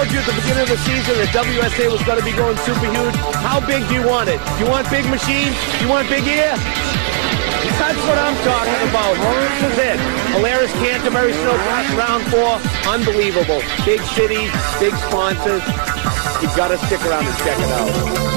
told you at the beginning of the season that WSA was going to be going super huge. How big do you want it? You want big machine? You want big ear? That's what I'm talking about. This is it. Polaris Canterbury Snocross Round 4. Unbelievable. Big cities, big sponsors. You've got to stick around and check it out.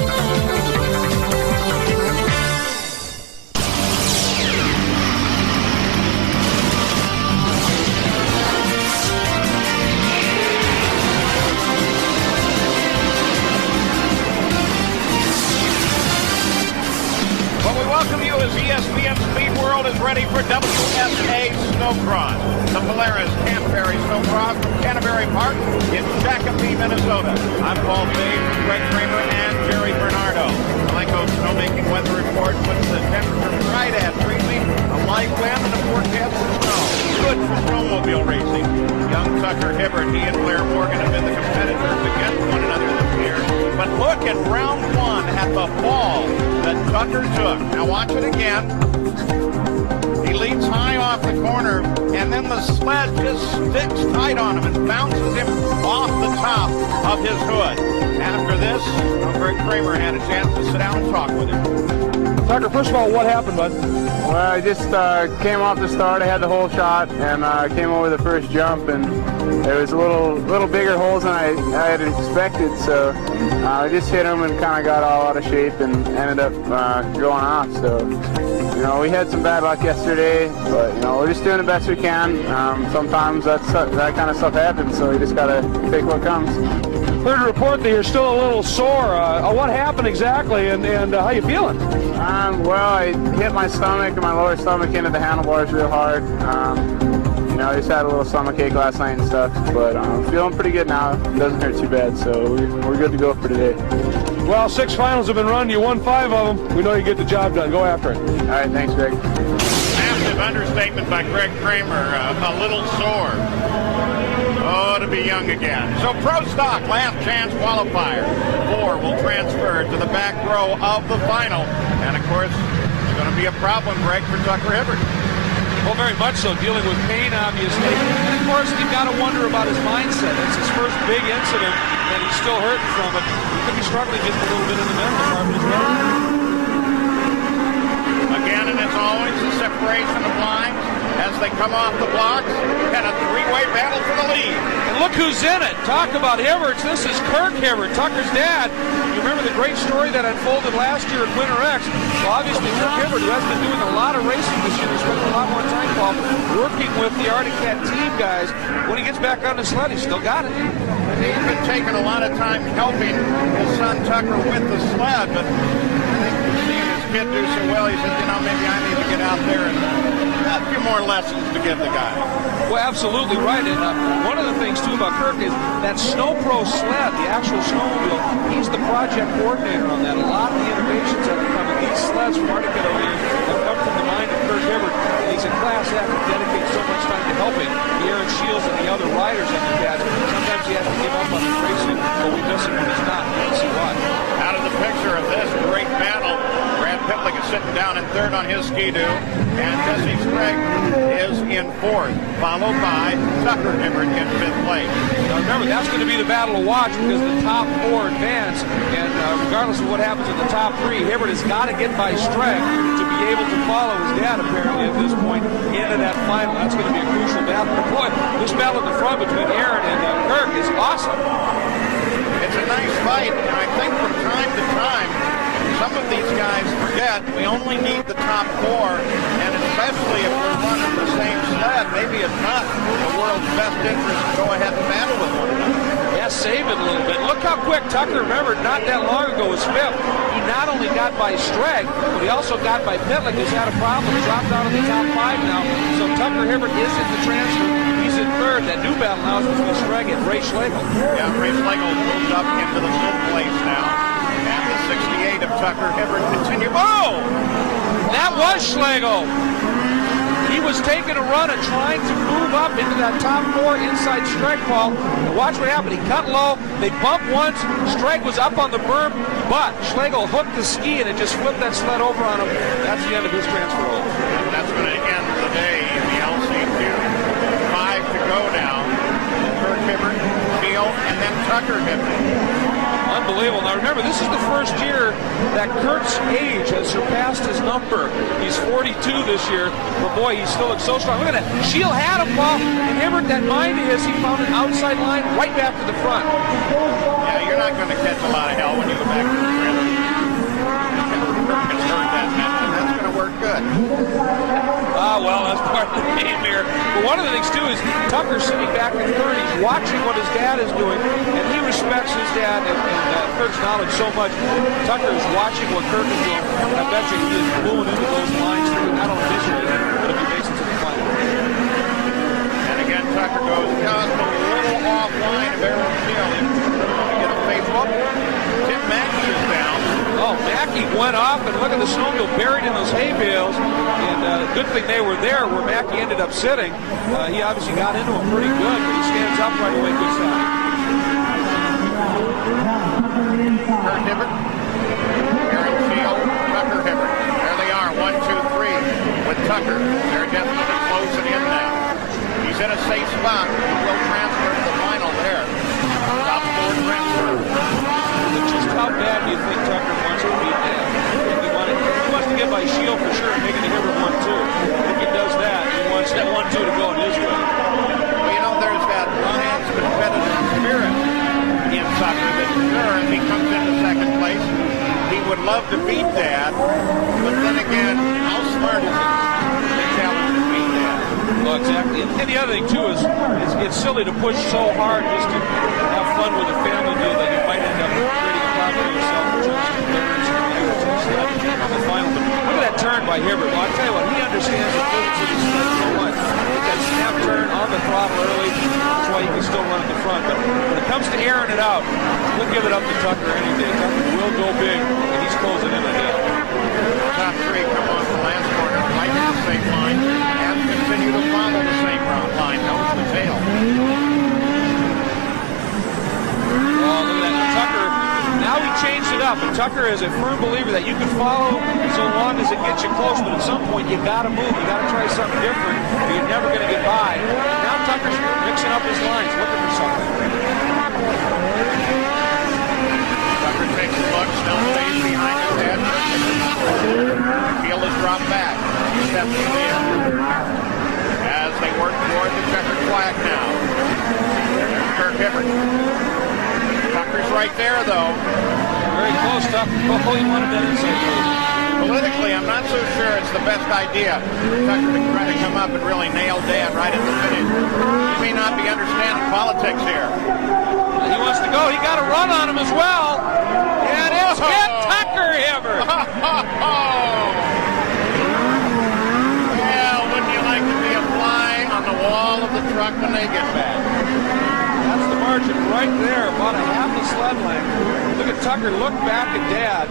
Welcome you as ESPN Speed World is ready for WSA Snocross. The Polaris Canterbury Snocross from Canterbury Park in Shakopee, Minnesota. I'm Paul Page, Greg Kramer, and Jerry Bernardo. Malenko's snowmaking weather report puts the temperature right at freezing, a light wind, and a forecast of snow. Good for snowmobile racing. Young Tucker Hibbert, he and Blair Morgan have been the competitors against one another this year. But look at round 1 at the fall that Tucker took. Now watch it again. He leads high off the corner, and then the sled just sticks tight on him and bounces him off the top of his hood. After this, Greg Kramer had a chance to sit down and talk with him. Tucker, first of all, what happened, bud? Well, I just came off the start. I had the whole shot, and came over the first jump, and it was a little bigger holes than I had expected. So I just hit them and kind of got all out of shape and ended up going off. So, you know, we had some bad luck yesterday, but, you know, we're just doing the best we can. Sometimes that kind of stuff happens, so you just got to take what comes. Heard a report that you're still a little sore. What happened exactly, and how you feeling? Well, I hit my stomach and my lower stomach into the handlebars real hard. You know, I just had a little stomach ache last night and stuff, but I'm feeling pretty good now. It doesn't hurt too bad, so we're good to go for today. Well, 6 finals have been run. You won 5 of them. We know you get the job done. Go after it. All right, thanks, Greg. Massive understatement by Greg Kramer. A little sore. Oh, to be young again. So Pro Stock, last chance qualifier. 4 will transfer to the back row of the final. And, of course, it's going to be a problem, Greg, for Tucker Hibbert. Well, very much so, dealing with pain, obviously. And, of course, you've got to wonder about his mindset. It's his first big incident, and he's still hurting from it. He could be struggling just a little bit in the mental department as well. Again, and as always, the separation of lines as they come off the blocks, and a 3-way battle for the lead. And look who's in it. Talk about Hibberts. This is Kirk Hibbert, Tucker's dad. You remember the great story that unfolded last year at Winter X? Well, obviously, Kirk Hibbert, who has been doing a lot of racing this year, spent a lot more time, Paul, working with the Arctic Cat team guys. When he gets back on the sled, he's still got it. He's been taking a lot of time helping his son Tucker with the sled, but I think seeing his kid do so well, he said, you know, maybe I need to get out there and a few more lessons to give the guy. Well, absolutely right. And one of the things, too, about Kirk is that Snowpro sled, the actual snowmobile, he's the project coordinator on that. A lot of the innovations that are coming, these sleds from Arctic Cat have come from the mind of Kirk Hibbert. And he's a class act that dedicates so much time to helping the Aaron Shields and the other riders on the cat. Sometimes he has to give up on the racing, but we miss him when he's not. Let's see why. Out of the picture of this great battle, Brad Pitlick is sitting down in 3rd on his Ski-Doo, and Jesse Sprague is in 4th, followed by Tucker Hibbert in 5th place. Now remember, that's going to be the battle to watch because the top 4 advance, and regardless of what happens in the top 3, Hibbert has got to get by Sprague to be able to follow his dad, apparently, at this point into that final. That's going to be a crucial battle. But boy, this battle in the front between Aaron and Kirk is awesome. It's a nice fight, and I think from time to time, some of these guys forget we only need the top 4, and especially if we're running the same sled, maybe it's not the world's best interest to go ahead and battle with one another. Yeah, save it a little bit. Look how quick Tucker, remember, not that long ago was 5th. He not only got by Sprague, but he also got by Pitlick, who's had a problem, dropped out of the top 5 now. So Tucker Hibbert is in the transfer. He's in 3rd. That new battle now is between Sprague and Ray Schlegel. Yeah, Ray Schlegel moved up into the 5th place now. And the 68 of Tucker Hibbert continue. Oh! That was Schlegel. He was taking a run and trying to move up into that top 4 inside Sprague, Paul. And watch what happened. He cut low. They bumped once. Sprague was up on the berm, but Schlegel hooked the ski and it just flipped that sled over on him. That's the end of his transfer. And that's going to end the day in the LC2. 5 to go now. Kirk Hibbert, Neal, and then Tucker Tucker hitting. Unbelievable. Now remember, this is the first year that Kurt's age has surpassed his number. He's 42 this year, but boy, he still looks so strong. Look at that. Shield had him, Paul. And Hibbert, that mind of his, he found an outside line right back to the front. Yeah, you're not going to catch a lot of hell when you go back to the trailer. Kirk has heard that message. That's going to work good. Well, that's part of the game here. But one of the things, too, is Tucker's sitting back in third. He's watching what his dad is doing, and he respects his dad and Kirk's knowledge so much. Tucker is watching what Kirk is doing, and I bet you he is moving into those lines through not only this year, but if he makes it to the final. And again, Tucker goes just a little offline of Aaron Shield. Get a Facebook. Tim Mackey is down. Oh, Mackey went off, and look at the snowmobile buried in those hay bales. And good thing they were there where Mackey ended up sitting. He obviously got into him pretty good, but he stands up right away. Good side. Kurt Hibbert, Aaron Shield, Tucker Hibbert. There they are, 1, 2, 3 with Tucker. They're definitely closing in now. He's in a safe spot. He will transfer to the final there. Top 4 transfer. Just how bad do you think Tucker wants to beat that? He wants to get by Shield for sure and make it to Hibbert 1-2. If he does that, he wants that 1-2 to go in his way. Well, you know, there's that Lions competitive spirit in Tucker that sure, if he comes into second place, he would love to beat Dad. But then again, how smart is it to challenge to beat Dad? Well, exactly. And the other thing, too, is it's silly to push so hard just to have fun with a family deal that you might end up creating a problem for yourself in terms of clearance on the final. But look at that turn by Hibbert. Well, I'll tell you what, he understands the physics of the sport so much. With that snap turn on the throttle early, that's why he can still run at the front. But when it comes to airing it out, we'll give it up to Tucker any day. Tucker will go big, and he's closing in ahead. Top 3 come on the last corner, right to the same line, and continue to follow the same line, nose to tail. Oh, look at that. Tucker, now he changed it up, and Tucker is a firm believer that you can follow so long as it gets you close, but at some point you got to move, you got to try something different, or you're never going to get by. Now Tucker's mixing up his lines, looking for something. Tucker takes a look, still stays behind his head. Field is dropped back. Steps in as they work toward the checkered flag now. There's Kirk Hibbert. Tucker's right there, though. Very close, Tucker. Oh, he wanted that inside move. Politically, I'm not so sure it's the best idea for Tucker to try to come up and really nail Dad right at the finish. He may not be understanding politics here. He wants to go. He got a run on him as well. And it's hit Tucker Hibbert. Yeah, wouldn't you like to be a fly on the wall of the truck when they get back? That's the margin right there, about a half a sled length. Look at Tucker look back at Dad.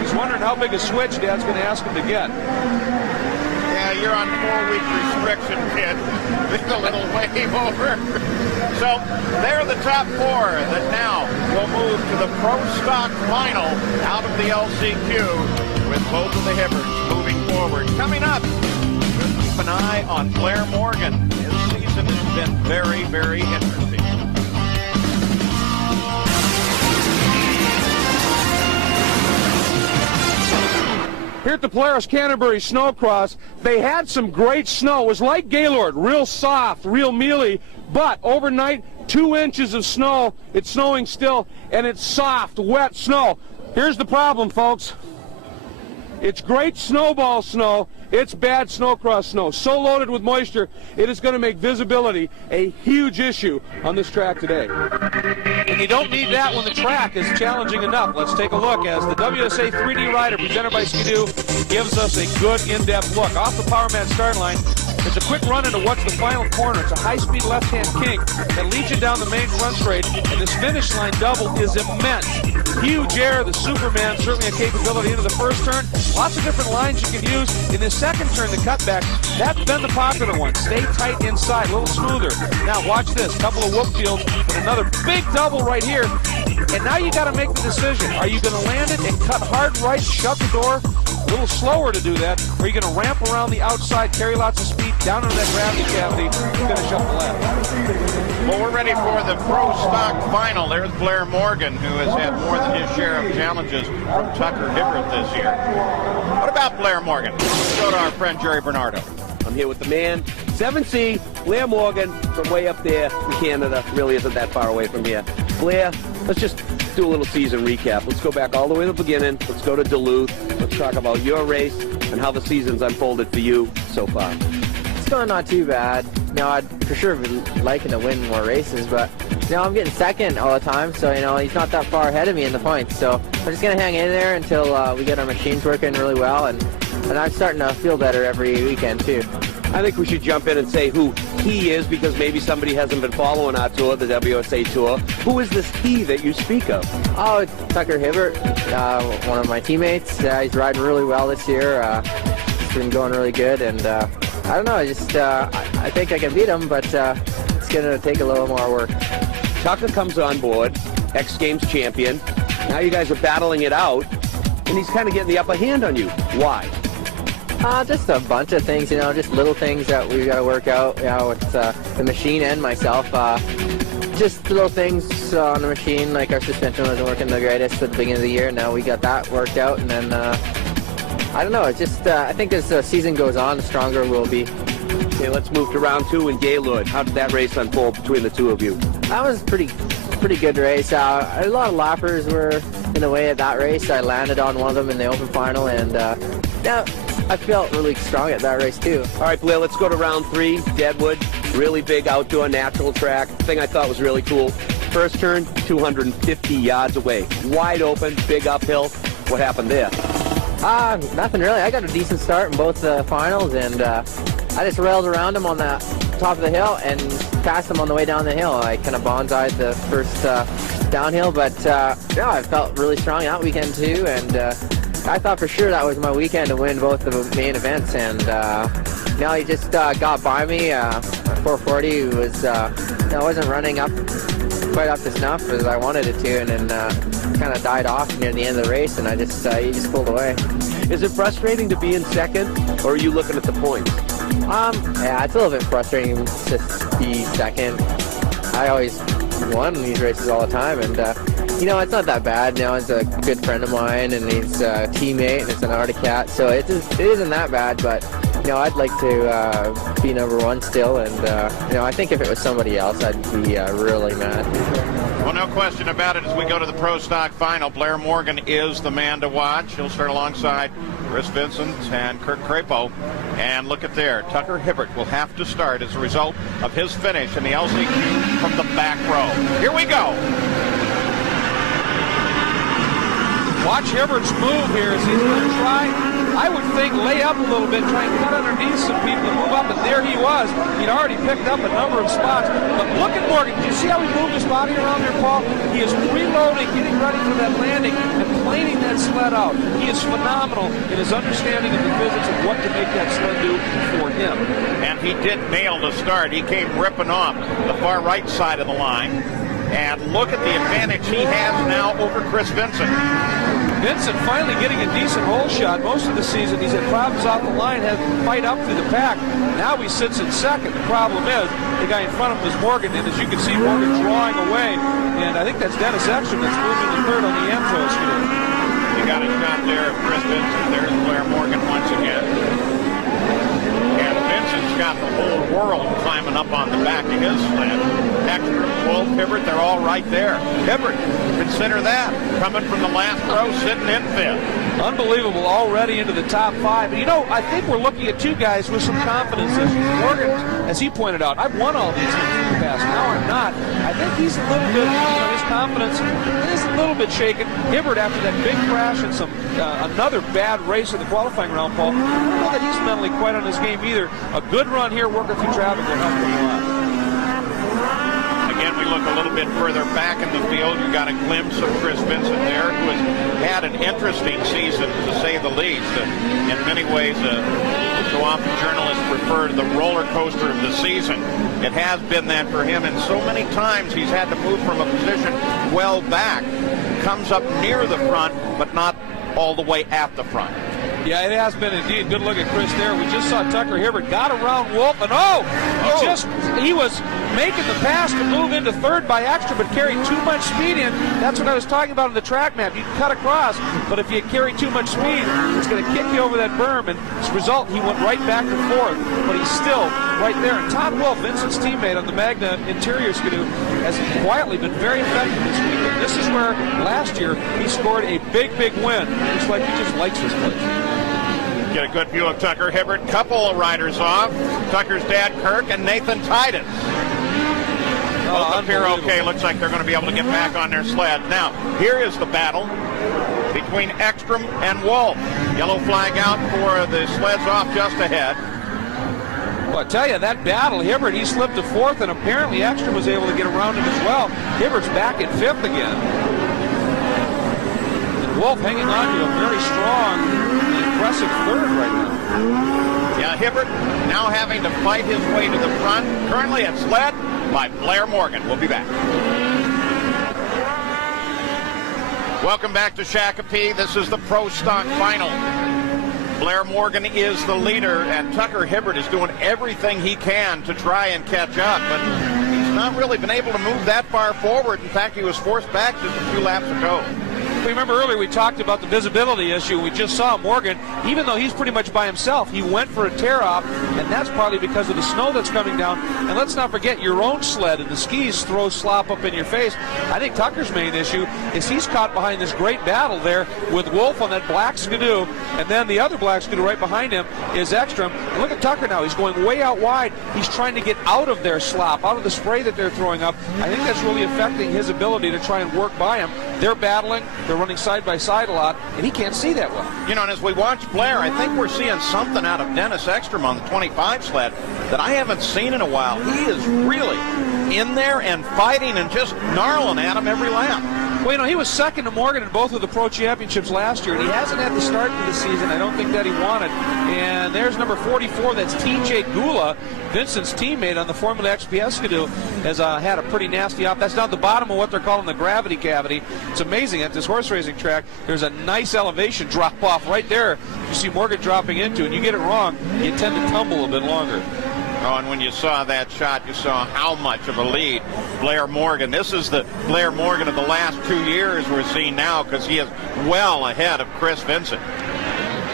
He's wondering how big a switch Dad's going to ask him to get. Yeah, you're on 4-week restriction, kid. It's a little wave over. So they're the top 4 that now will move to the Pro Stock Final out of the LCQ with both of the Hibberts moving forward. Coming up, keep an eye on Blair Morgan. His season has been very, very interesting. Here at the Polaris Canterbury Snowcross, they had some great snow. It was like Gaylord, real soft, real mealy, but overnight, 2 inches of snow. It's snowing still, and it's soft, wet snow. Here's the problem, folks. It's great snowball snow. It's bad snowcross snow. So loaded with moisture, it is going to make visibility a huge issue on this track today. And you don't need that when the track is challenging enough. Let's take a look as the WSA 3D Rider presented by Skidoo gives us a good in-depth look. Off the Powerman start line, it's a quick run into what's the final corner. It's a high-speed left-hand kink that leads you down the main front straight, and this finish line double is immense. Huge air, the Superman, certainly a capability into the first turn. Lots of different lines you can use. In this second turn, the cutback, that's been the popular one. Stay tight inside, a little smoother. Now watch this, couple of whoop fields, and another big double right here. And now you got to make the decision. Are you going to land it and cut hard right, shut the door? A little slower to do that. Or are you going to ramp around the outside, carry lots of speed down into that gravity cavity, and finish up the left? Well, we're ready for the Pro Stock Final. There's Blair Morgan, who has had more than his share of challenges from Tucker Hibbert this year. What about Blair Morgan? Let's go to our friend Jerry Bernardo. I'm here with the man, 7C, Blair Morgan, from way up there in Canada. Really isn't that far away from here. Blair, let's just do a little season recap. Let's go back all the way to the beginning. Let's go to Duluth. Let's talk about your race and how the season's unfolded for you so far. It's going not too bad. I'd for sure be liking to win more races, but I'm getting second all the time, so he's not that far ahead of me in the points. So we're just gonna hang in there until we get our machines working really well, and I'm starting to feel better every weekend too. I think we should jump in and say who he is, because maybe somebody hasn't been following our tour, the WSA tour. Who is this he that you speak of? Oh, it's Tucker Hibbert, one of my teammates. He's riding really well this year. It's been going really good, and I don't know, I think I can beat him, but it's going to take a little more work. Tucker comes on board, X Games champion. Now you guys are battling it out, and he's kind of getting the upper hand on you. Why? Just a bunch of things, just little things that we've got to work out, with the machine and myself. Just little things on the machine, like our suspension wasn't working the greatest at the beginning of the year. Now we got that worked out, and then I don't know, it's just, I think as the season goes on, the stronger we'll be. Okay, let's move to round 2 in Gaylord. How did that race unfold between the two of you? That was a pretty good race. A lot of lappers were in the way of that race. I landed on one of them in the open final, and I felt really strong at that race too. All right, Blair, let's go to round 3, Deadwood. Really big outdoor natural track. Thing I thought was really cool. First turn, 250 yards away. Wide open, big uphill. What happened there? Nothing really. I got a decent start in both the finals, and I just railed around him on the top of the hill and passed him on the way down the hill. I kind of bonsai'd the first downhill, but I felt really strong that weekend too, and I thought for sure that was my weekend to win both the main events, and he just got by me. 440 was, wasn't running up quite up to snuff as I wanted it to, and then kind of died off near the end of the race, and he just pulled away. Is it frustrating to be in second, or are you looking at the points? Yeah, it's a little bit frustrating to be second. I always won these races all the time, and it's not that bad. He's a good friend of mine, and he's a teammate, and it's an Arctic Cat, so it isn't that bad, but I'd like to be number one still, and I think if it was somebody else, I'd be really mad. Well, no question about it. As we go to the Pro Stock Final, Blair Morgan is the man to watch. He'll start alongside Chris Vincent and Kurt Crapo. And look at there, Tucker Hibbert will have to start as a result of his finish in the LCQ from the back row. Here we go. Watch Hibbert's move here as he's going to try, I would think, lay up a little bit, try and cut underneath some people to move up, and there he was. He'd already picked up a number of spots. But look at Morgan. Did you see how he moved his body around there, Paul? He is reloading, getting ready for that landing, and planing that sled out. He is phenomenal in his understanding of the physics of what to make that sled do for him. And he did nail the start. He came ripping off the far right side of the line. And look at the advantage he has now over Chris Vincent. Vincent finally getting a decent hole shot. Most of the season he's had problems off the line, had to fight up through the pack. Now he sits in second. The problem is the guy in front of him is Morgan, and as you can see, Morgan drawing away. And I think that's Dennis Ekstrom that's moving to third on the Amtros here. You got a shot there of Chris Vincent. There's Blair Morgan once again. And Vincent's got the whole world climbing up on the back of his sled. Ekstrom, Wolf, Hibbert, they're all right there. Hibbert, consider that, coming from the last row, sitting in fifth. Unbelievable, already into the top 5. And I think we're looking at two guys with some confidence. Morgan, as he pointed out, I've won all these in the past. Now I'm not. I think he's a little bit, his confidence is a little bit shaken. Hibbert, after that big crash and some another bad race in the qualifying round, Paul, I don't know that he's mentally quite on his game either. A good run here, working through traffic will help him a lot. Again, we look a little bit further back in the field. You got a glimpse of Chris Vincent there, who has had an interesting season, to say the least. In many ways, so often journalists refer to the roller coaster of the season. It has been that for him, and so many times he's had to move from a position well back. Comes up near the front, but not all the way at the front. Yeah, it has been indeed. Good look at Chris there. We just saw Tucker Hibbert got around Wolf, and he was making the pass to move into third by Ekstrom, but carried too much speed in. That's what I was talking about on the track map. You can cut across, but if you carry too much speed, it's going to kick you over that berm, and as a result, he went right back to fourth, but he's still right there. And Todd Wolf, Vincent's teammate on the Magna Interior Skidoo, has quietly been very effective this weekend. This is where last year he scored a big win. Looks like he just likes this place. Get a good view of Tucker Hibbert. Couple of riders off. Tucker's dad, Kirk, and Nathan Titus. Both appear okay. Looks like they're going to be able to get back on their sled. Now, here is the battle between Ekstrom and Wolf. Yellow flag out for the sleds off just ahead. Well, I tell you, that battle, Hibbert, he slipped to fourth, and apparently Ekstrom was able to get around him as well. Hibbert's back in fifth again. And Wolf hanging on to a very strong, impressive third right now. Yeah, Hibbert now having to fight his way to the front. Currently it's led by Blair Morgan. We'll be back. Welcome back to Shakopee. This is the Pro Stock Final. Blair Morgan is the leader, and Tucker Hibbert is doing everything he can to try and catch up, but he's not really been able to move that far forward. In fact, he was forced back just a few laps ago. Remember earlier we talked about the visibility issue. We just saw Morgan, even though he's pretty much by himself, he went for a tear-off, and that's partly because of the snow that's coming down. And let's not forget, your own sled and the skis throw slop up in your face. I think Tucker's main issue is he's caught behind this great battle there with Wolf on that black Skidoo, and then the other black Skidoo right behind him is Ekstrom. And look at Tucker now. He's going way out wide. He's trying to get out of their slop, out of the spray that they're throwing up. I think that's really affecting his ability to try and work by him. They're battling. They're running side by side a lot, and he can't see that well. You know, and as we watch Blair, I think we're seeing something out of Dennis Ekstrom on the 25 sled that I haven't seen in a while. He is really in there and fighting and just gnarling at him every lap. Well, you know, he was second to Morgan in both of the Pro Championships last year, and he hasn't had the start to the season. I don't think that he wanted. And there's number 44. That's TJ Gula, Vincent's teammate on the Formula XPS Skidoo, has had a pretty nasty op. That's down the bottom of what they're calling the gravity cavity. It's amazing at this horse racing track. There's a nice elevation drop off right there. You see Morgan dropping into, and you get it wrong, you tend to tumble a bit longer. Oh, and when you saw that shot, you saw how much of a lead Blair Morgan. This is the Blair Morgan of the last 2 years we're seeing now, because he is well ahead of Chris Vincent.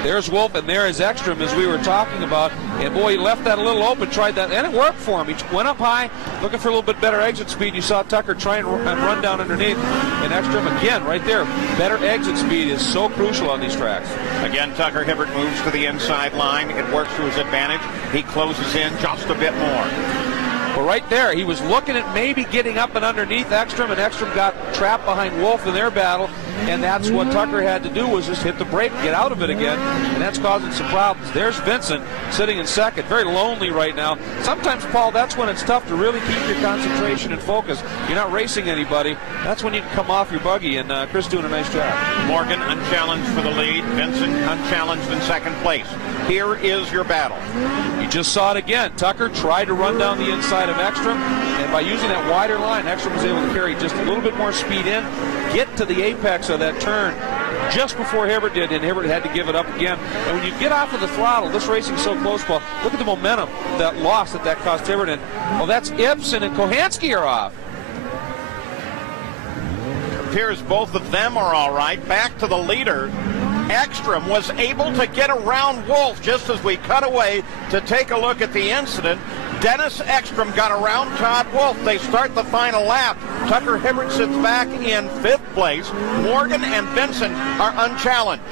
There's Wolf, and there is Ekstrom, as we were talking about. And boy, he left that a little open, tried that, and it worked for him. He went up high, looking for a little bit better exit speed. You saw Tucker try and run down underneath. And Ekstrom, again, right there, better exit speed is so crucial on these tracks. Again, Tucker Hibbert moves to the inside line. It works to his advantage. He closes in just a bit more. Well, right there, he was looking at maybe getting up and underneath Ekstrom, and Ekstrom got trapped behind Wolf in their battle, and that's what Tucker had to do, was just hit the brake, get out of it again, and that's causing some problems. There's Vincent sitting in second, very lonely right now. Sometimes, Paul, that's when it's tough to really keep your concentration and focus. You're not racing anybody. That's when you can come off your buggy, and Chris doing a nice job. Morgan unchallenged for the lead. Vincent unchallenged in second place. Here is your battle. You just saw it again. Tucker tried to run down the inside of Ekstrom, and by using that wider line, Ekstrom was able to carry just a little bit more speed in, get to the apex of that turn just before Hibbert did, and Hibbert had to give it up again. And when you get off of the throttle, this racing's so close, Paul, look at the momentum, that loss that cost Hibbert. And, well, that's Ibsen and Kohansky are off. Appears both of them are all right. Back to the leader. Ekstrom was able to get around Wolf just as we cut away to take a look at the incident. Dennis Ekstrom got around Todd Wolf. They start the final lap. Tucker Hibbert sits back in fifth place. Morgan and Vincent are unchallenged.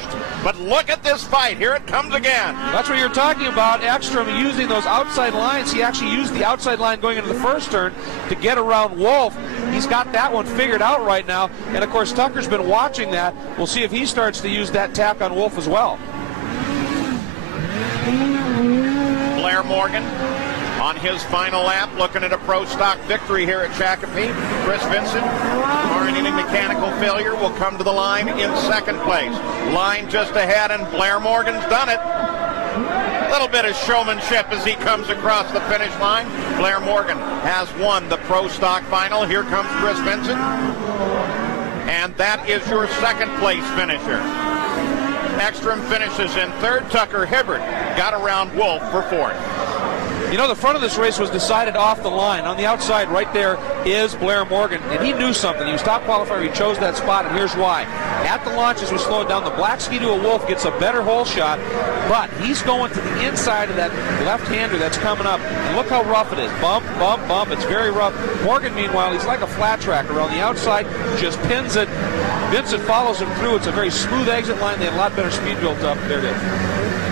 But look at this fight. Here it comes again. That's what you're talking about. Ekstrom using those outside lines. He actually used the outside line going into the first turn to get around Wolf. He's got that one figured out right now. And, of course, Tucker's been watching that. We'll see if he starts to use that tack on Wolf as well. Blair Morgan on his final lap, looking at a pro stock victory here at Shakopee. Chris Vincent, barring any mechanical failure, will come to the line in second place. Line just ahead, and Blair Morgan's done it. A little bit of showmanship as he comes across the finish line. Blair Morgan has won the pro stock final. Here comes Chris Vincent. And that is your second place finisher. Ekstrom finishes in third. Tucker Hibbert got around Wolf for fourth. You know, the front of this race was decided off the line. On the outside right there is Blair Morgan, and he knew something. He was top qualifier. He chose that spot, and here's why. At the launch, as we slow it down, the black ski to a Wolf gets a better hole shot, but he's going to the inside of that left-hander that's coming up. And look how rough it is. Bump, bump, bump. It's very rough. Morgan, meanwhile, he's like a flat tracker. On the outside, just pins it. Vincent follows him through. It's a very smooth exit line. They had a lot better speed built up. There it is.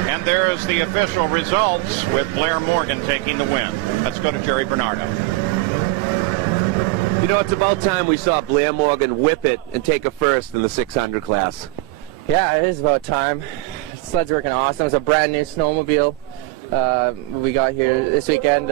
And there's the official results with Blair Morgan taking the win. Let's go to Jerry Bernardo. You know, it's about time we saw Blair Morgan whip it and take a first in the 600 class. Yeah, it is about time. The sled's working awesome. It's a brand new snowmobile we got here this weekend.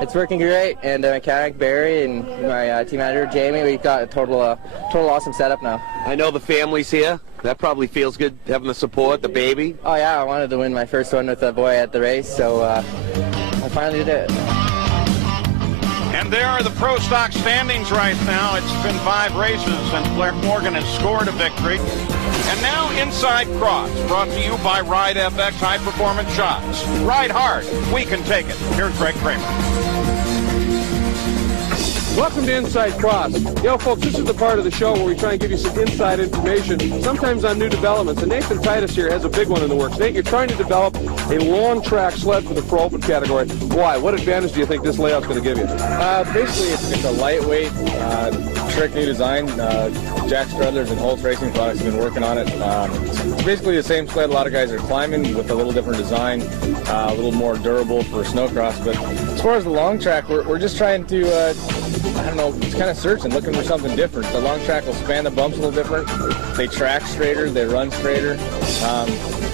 It's working great, and mechanic Barry and my team manager Jamie, we've got a total awesome setup now. I know the family's here. That probably feels good, having the support, the baby. Oh yeah, I wanted to win my first one with a boy at the race, so I finally did it. And there are the Pro Stock standings right now. It's been 5 races since Blair Morgan has scored a victory. And now Inside Cross, brought to you by Ride FX High Performance Shocks. Ride hard, we can take it. Here's Greg Kramer. Welcome to Inside Cross. Yo, folks, this is the part of the show where we try and give you some inside information, sometimes on new developments. And Nathan Titus here has a big one in the works. Nate, you're trying to develop a long track sled for the Pro Open category. Why? What advantage do you think this layout's going to give you? Basically, it's a lightweight, trick new design. Jack Strudlers and Holtz Racing Products have been working on it. It's basically the same sled a lot of guys are climbing with a little different design, a little more durable for snowcross. But as far as the long track, we're just trying to, I don't know, just kind of searching, looking for something different. The long track will span the bumps a little different. They track straighter, they run straighter.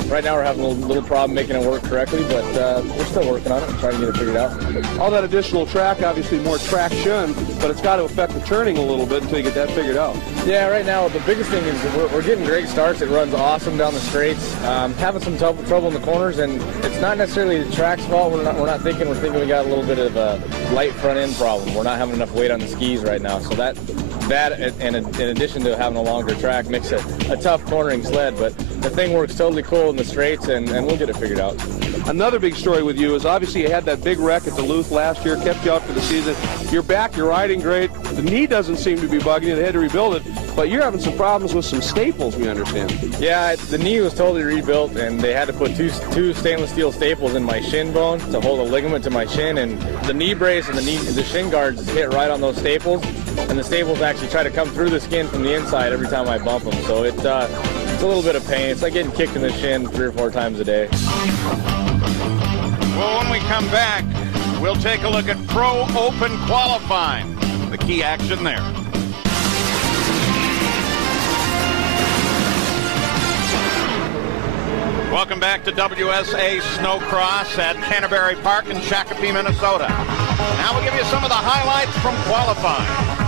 Right now we're having a little problem making it work correctly, but we're still working on it and trying to get it figured out. All that additional track, obviously more traction, but it's got to affect the turning a little bit until you get that figured out. Yeah, right now the biggest thing is that we're getting great starts. It runs awesome down the straights. Having some trouble in the corners, and it's not necessarily the track's fault. We're thinking we got a little bit of a light front end problem. We're not having enough weight on the skis right now, so that and in addition to having a longer track makes it a tough cornering sled. But the thing works totally cool in the straights, and we'll get it figured out. Another big story with you is obviously you had that big wreck at Duluth last year, kept you out for the season. You're back, you're riding great. The knee doesn't seem to be bugging you. They had to rebuild it, but you're having some problems with some staples, we understand. Yeah, the knee was totally rebuilt, and they had to put two stainless steel staples in my shin bone to hold a ligament to my shin, and the knee brace and the shin guards hit right on those staples, and the staples actually try to come through the skin from the inside every time I bump them. So it's a little bit of pain. It's like getting kicked in the shin 3 or 4 times a day. Well, when we come back, we'll take a look at Pro Open qualifying. The key action there. Welcome back to WSA Snocross at Canterbury Park in Shakopee, Minnesota. Now we'll give you some of the highlights from qualifying.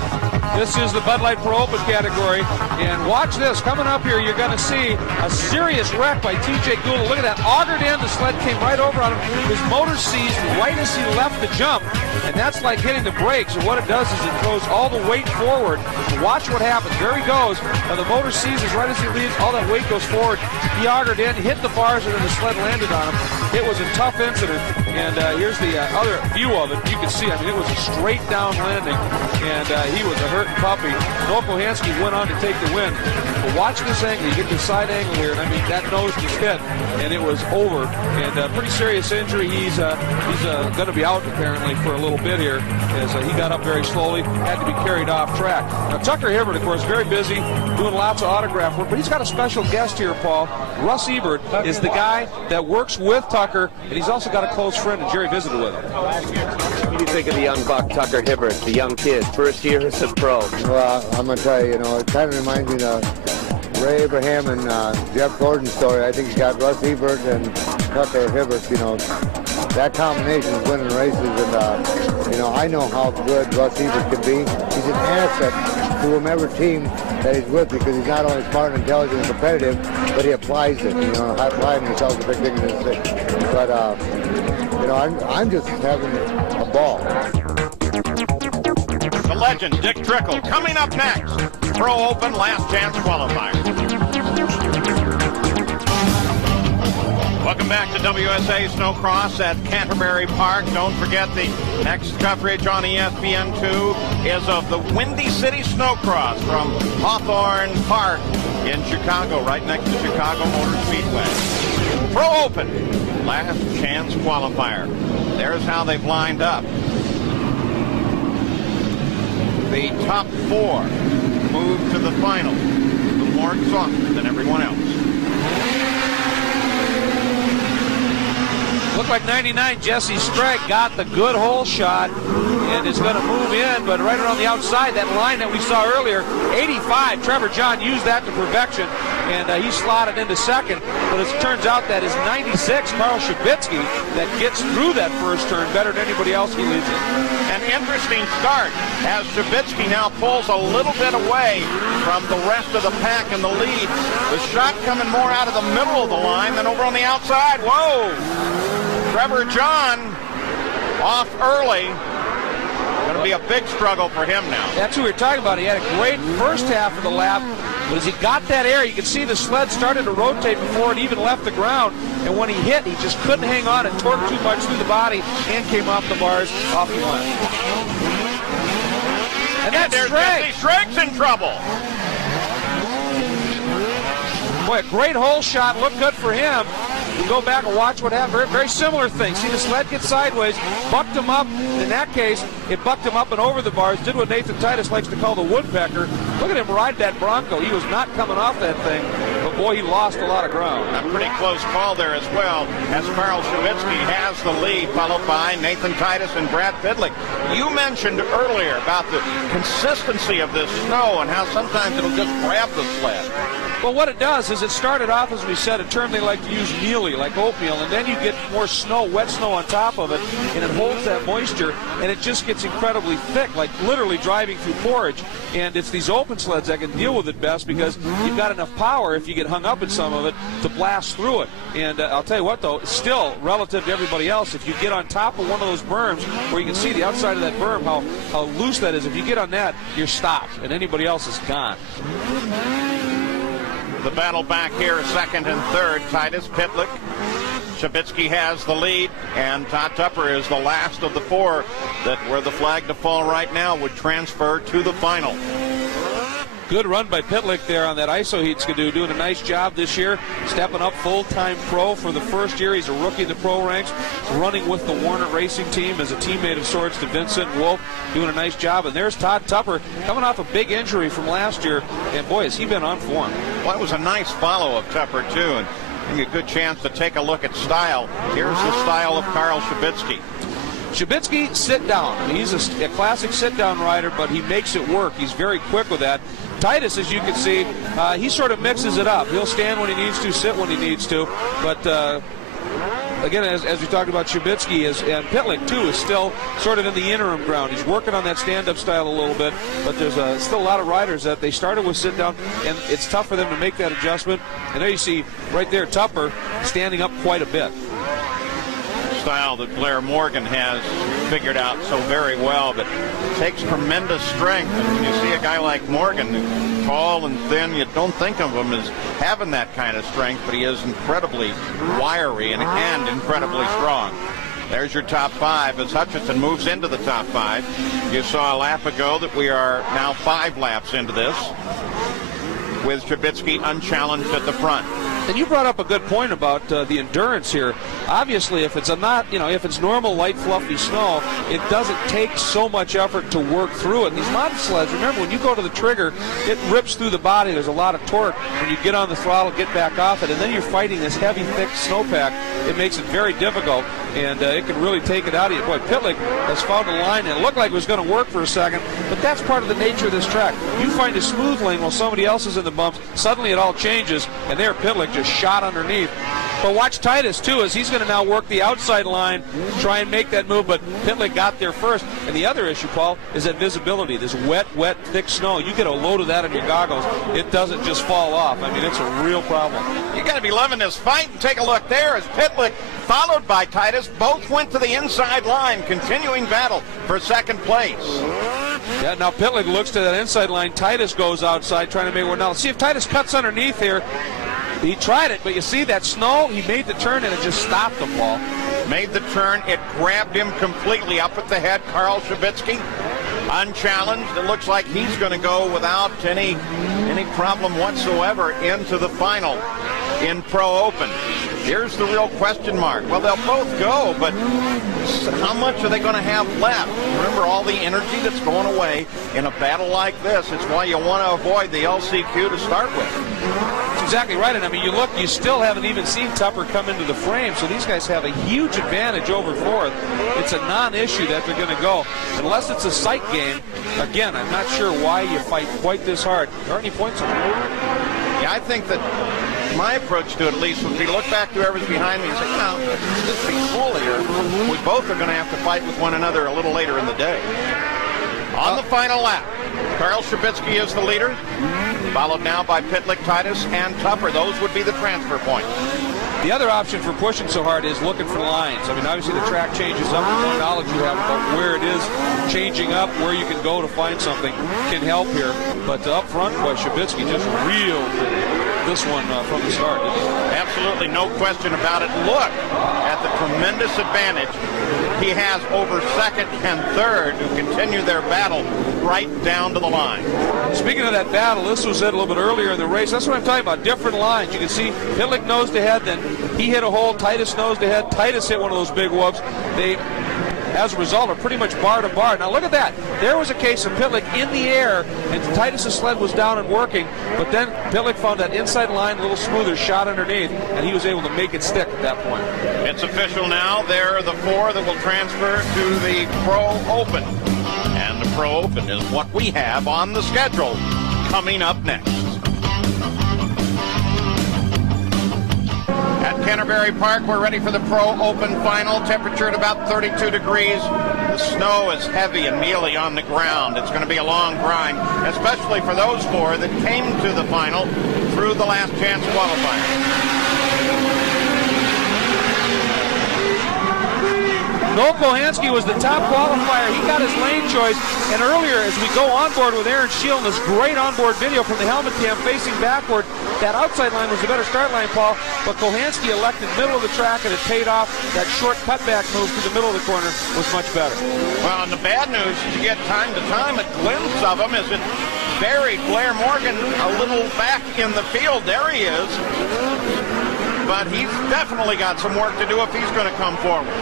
This is the Bud Light Pro Open category, and watch this. Coming up here, you're going to see a serious wreck by TJ Gould. Look at that, augered in, the sled came right over on him. His motor seized right as he left the jump, and that's like hitting the brakes. And what it does is it throws all the weight forward. Watch what happens. There he goes. Now the motor seizes right as he leaves. All that weight goes forward. He augered in, hit the bars, and then the sled landed on him. It was a tough incident, and here's the other view of it. You can see, I mean, it was a straight down landing, and he was a hurting puppy. Noel Kohansky went on to take the win. But watch this angle. You get the side angle here, and I mean, that nose just hit, and it was over. And pretty serious injury. He's going to be out, apparently, for a little bit here, as he got up very slowly, had to be carried off track. Now, Tucker Hibbert, of course, very busy, doing lots of autograph work, but he's got a special guest here, Paul. Russ Ebert is the guy that works with Tucker, and he's also got a close friend, and Jerry visited with him. What do you think of the young buck, Tucker Hibbert, the young kid, first year as a pro? Well, I'm going to tell you, it kind of reminds me of Ray Abraham and Jeff Gordon's story. I think you got Russ Ebert and Tucker Hibbert, that combination is winning races, and, I know how good Russ Ebert can be. He's an asset to whomever team that he's with, because he's not only smart and intelligent and competitive, but he applies it. Applying himself is a big thing in this thing. But, I'm just having a ball. The legend, Dick Trickle, coming up next. Pro Open Last Chance qualifier. Welcome back to WSA Snocross at Canterbury Park. Don't forget the next coverage on ESPN2 is of the Windy City Snocross from Hawthorne Park in Chicago, right next to Chicago Motor Speedway. Pro Open, last chance qualifier. There's how they've lined up. The top 4 move to the final. A little more exhausted than everyone else. Looked like 99 Jesse Sprague got the good hole shot and is going to move in, but right around the outside, that line that we saw earlier, 85, Trevor John used that to perfection, and he slotted into second. But as it turns out, that is 96 Carl Shabitsky that gets through that first turn better than anybody else he leads it. An interesting start as Shabitsky now pulls a little bit away from the rest of the pack in the lead. The shot coming more out of the middle of the line than over on the outside. Whoa! Trevor John off early. Going to be a big struggle for him now. That's who we were talking about. He had a great first half of the lap, but as he got that air, you could see the sled started to rotate before it even left the ground. And when he hit, he just couldn't hang on and torqued too much through the body and came off the bars, off he went. And that's Sprague. Sprague's in trouble. Boy, a great hole shot. Looked good for him. You go back and watch what happened. Very, very similar thing. See the sled get sideways, bucked him up. In that case, it bucked him up and over the bars. Did what Nathan Titus likes to call the woodpecker. Look at him ride that Bronco. He was not coming off that thing, but boy, he lost a lot of ground. A pretty close call there as well, as Carl Shabitsky has the lead, followed by Nathan Titus and Brad Fidlick. You mentioned earlier about the consistency of this snow and how sometimes it'll just grab the sled. Well, what it does is it started off, as we said, a term they like to use, mealy, like oatmeal, and then you get more snow, wet snow on top of it, and it holds that moisture, and it just gets incredibly thick, like literally driving through porridge. And it's these open sleds that can deal with it best because you've got enough power, if you get hung up in some of it, to blast through it. And I'll tell you what, though, still, relative to everybody else, if you get on top of one of those berms, where you can see the outside of that berm, how loose that is, if you get on that, you're stopped, and anybody else is gone. The battle back here, second and third, Titus, Pitlick. Shabitsky has the lead, and Todd Tupper is the last of the 4 that were the flag to fall right now would transfer to the final. Good run by Pitlick there on that ISO heat skidoo, doing a nice job this year, stepping up full-time pro for the first year. He's a rookie in the pro ranks, running with the Warner Racing team as a teammate of sorts to Vincent Wolf, doing a nice job. And there's Todd Tupper coming off a big injury from last year, and boy, has he been on form. Well, it was a nice follow of Tupper, too, and give you a good chance to take a look at style. Here's the style of Carl Shabitsky. Shabitsky, sit down. I mean, he's a classic sit-down rider, but he makes it work. He's very quick with that. Titus, as you can see, he sort of mixes it up. He'll stand when he needs to, sit when he needs to. But, again, as we talked about, Shabitsky and Pitlick, too, is still sort of in the interim ground. He's working on that stand-up style a little bit, but there's still a lot of riders that they started with sit-down, and it's tough for them to make that adjustment. And there you see right there Tupper standing up quite a bit. Style that Blair Morgan has figured out so very well, but it takes tremendous strength. And when you see a guy like Morgan, tall and thin, you don't think of him as having that kind of strength, but he is incredibly wiry and incredibly strong. There's your top 5 as Hutchinson moves into the top 5. You saw a lap ago that we are now 5 laps into this, with Shabitsky unchallenged at the front. And you brought up a good point about the endurance here. Obviously, if it's if it's normal, light, fluffy snow, it doesn't take so much effort to work through it. These modern sleds, remember, when you go to the trigger, it rips through the body. There's a lot of torque. When you get on the throttle, get back off it, and then you're fighting this heavy, thick snowpack, it makes it very difficult, and it can really take it out of you. Boy, Pitlick has found a line, and it looked like it was going to work for a second, but that's part of the nature of this track. You find a smooth lane while somebody else is in the bumps, suddenly it all changes, and there Pitlick just shot underneath. But watch Titus, too, as he's going to now work the outside line, try and make that move, but Pitlick got there first. And the other issue, Paul, is that visibility. This wet, thick snow. You get a load of that in your goggles, it doesn't just fall off. I mean, it's a real problem. You got to be loving this fight. And take a look there as Pitlick, followed by Titus, both went to the inside line, continuing battle for second place. Yeah, now Pitlick looks to that inside line. Titus goes outside trying to make one. Now, see if Titus cuts underneath here. He tried it, but you see that snow, he made the turn and it just stopped him, Paul. Made the turn. It grabbed him completely up at the head. Karl Shabitsky, unchallenged. It looks like he's going to go without any problem whatsoever into the final in Pro Open. Here's the real question mark. Well, they'll both go, but how much are they going to have left? Remember all the energy that's going away in a battle like this. It's why you want to avoid the LCQ to start with. That's exactly right. And I mean, you look, you still haven't even seen Tupper come into the frame, so these guys have a huge advantage over fourth. It's a non-issue that they're going to go. Unless it's a sight game, again, I'm not sure why you fight quite this hard. There aren't any points on it. Yeah, I think that my approach to it, at least, would be look back to whoever's behind me and say, this would be cool here. We both are going to have to fight with one another a little later in the day. On the final lap, Karl Shabitsky is the leader, followed now by Pitlick, Titus, and Tupper. Those would be the transfer points. The other option for pushing so hard is looking for lines. I mean, obviously the track changes up. The more knowledge you have about where it is changing up, where you can go to find something can help here. But up front, boy, Shabitsky just reeled this one from the start. Absolutely, no question about it. Look at the tremendous advantage he has over second and third, who continue their battle right down to the line. Speaking of that battle, this was it a little bit earlier in the race. That's what I'm talking about, different lines. You can see Pitlick nosed ahead, then he hit a hole, Titus nosed ahead, Titus hit one of those big whoops. They, as a result, are pretty much bar to bar. Now look at that. There was a case of Pitlick in the air, and Titus's sled was down and working, but then Pitlick found that inside line, a little smoother, shot underneath, and he was able to make it stick at that point. It's official now. There are the four that will transfer to the Pro Open. And the Pro Open is what we have on the schedule coming up next. At Canterbury Park, we're ready for the Pro Open final. Temperature at about 32 degrees. The snow is heavy and mealy on the ground. It's going to be a long grind, especially for those four that came to the final through the last chance qualifier. Noel Kohansky was the top qualifier. He got his lane choice. And earlier, as we go on board with Aaron Shield in this great onboard video from the helmet cam facing backward, that outside line was the better start line, Paul. But Kohansky elected middle of the track, and it paid off. That short cutback move to the middle of the corner was much better. Well, and the bad news is you get time to time a glimpse of him as it buried Blair Morgan a little back in the field. There he is. But he's definitely got some work to do if he's going to come forward.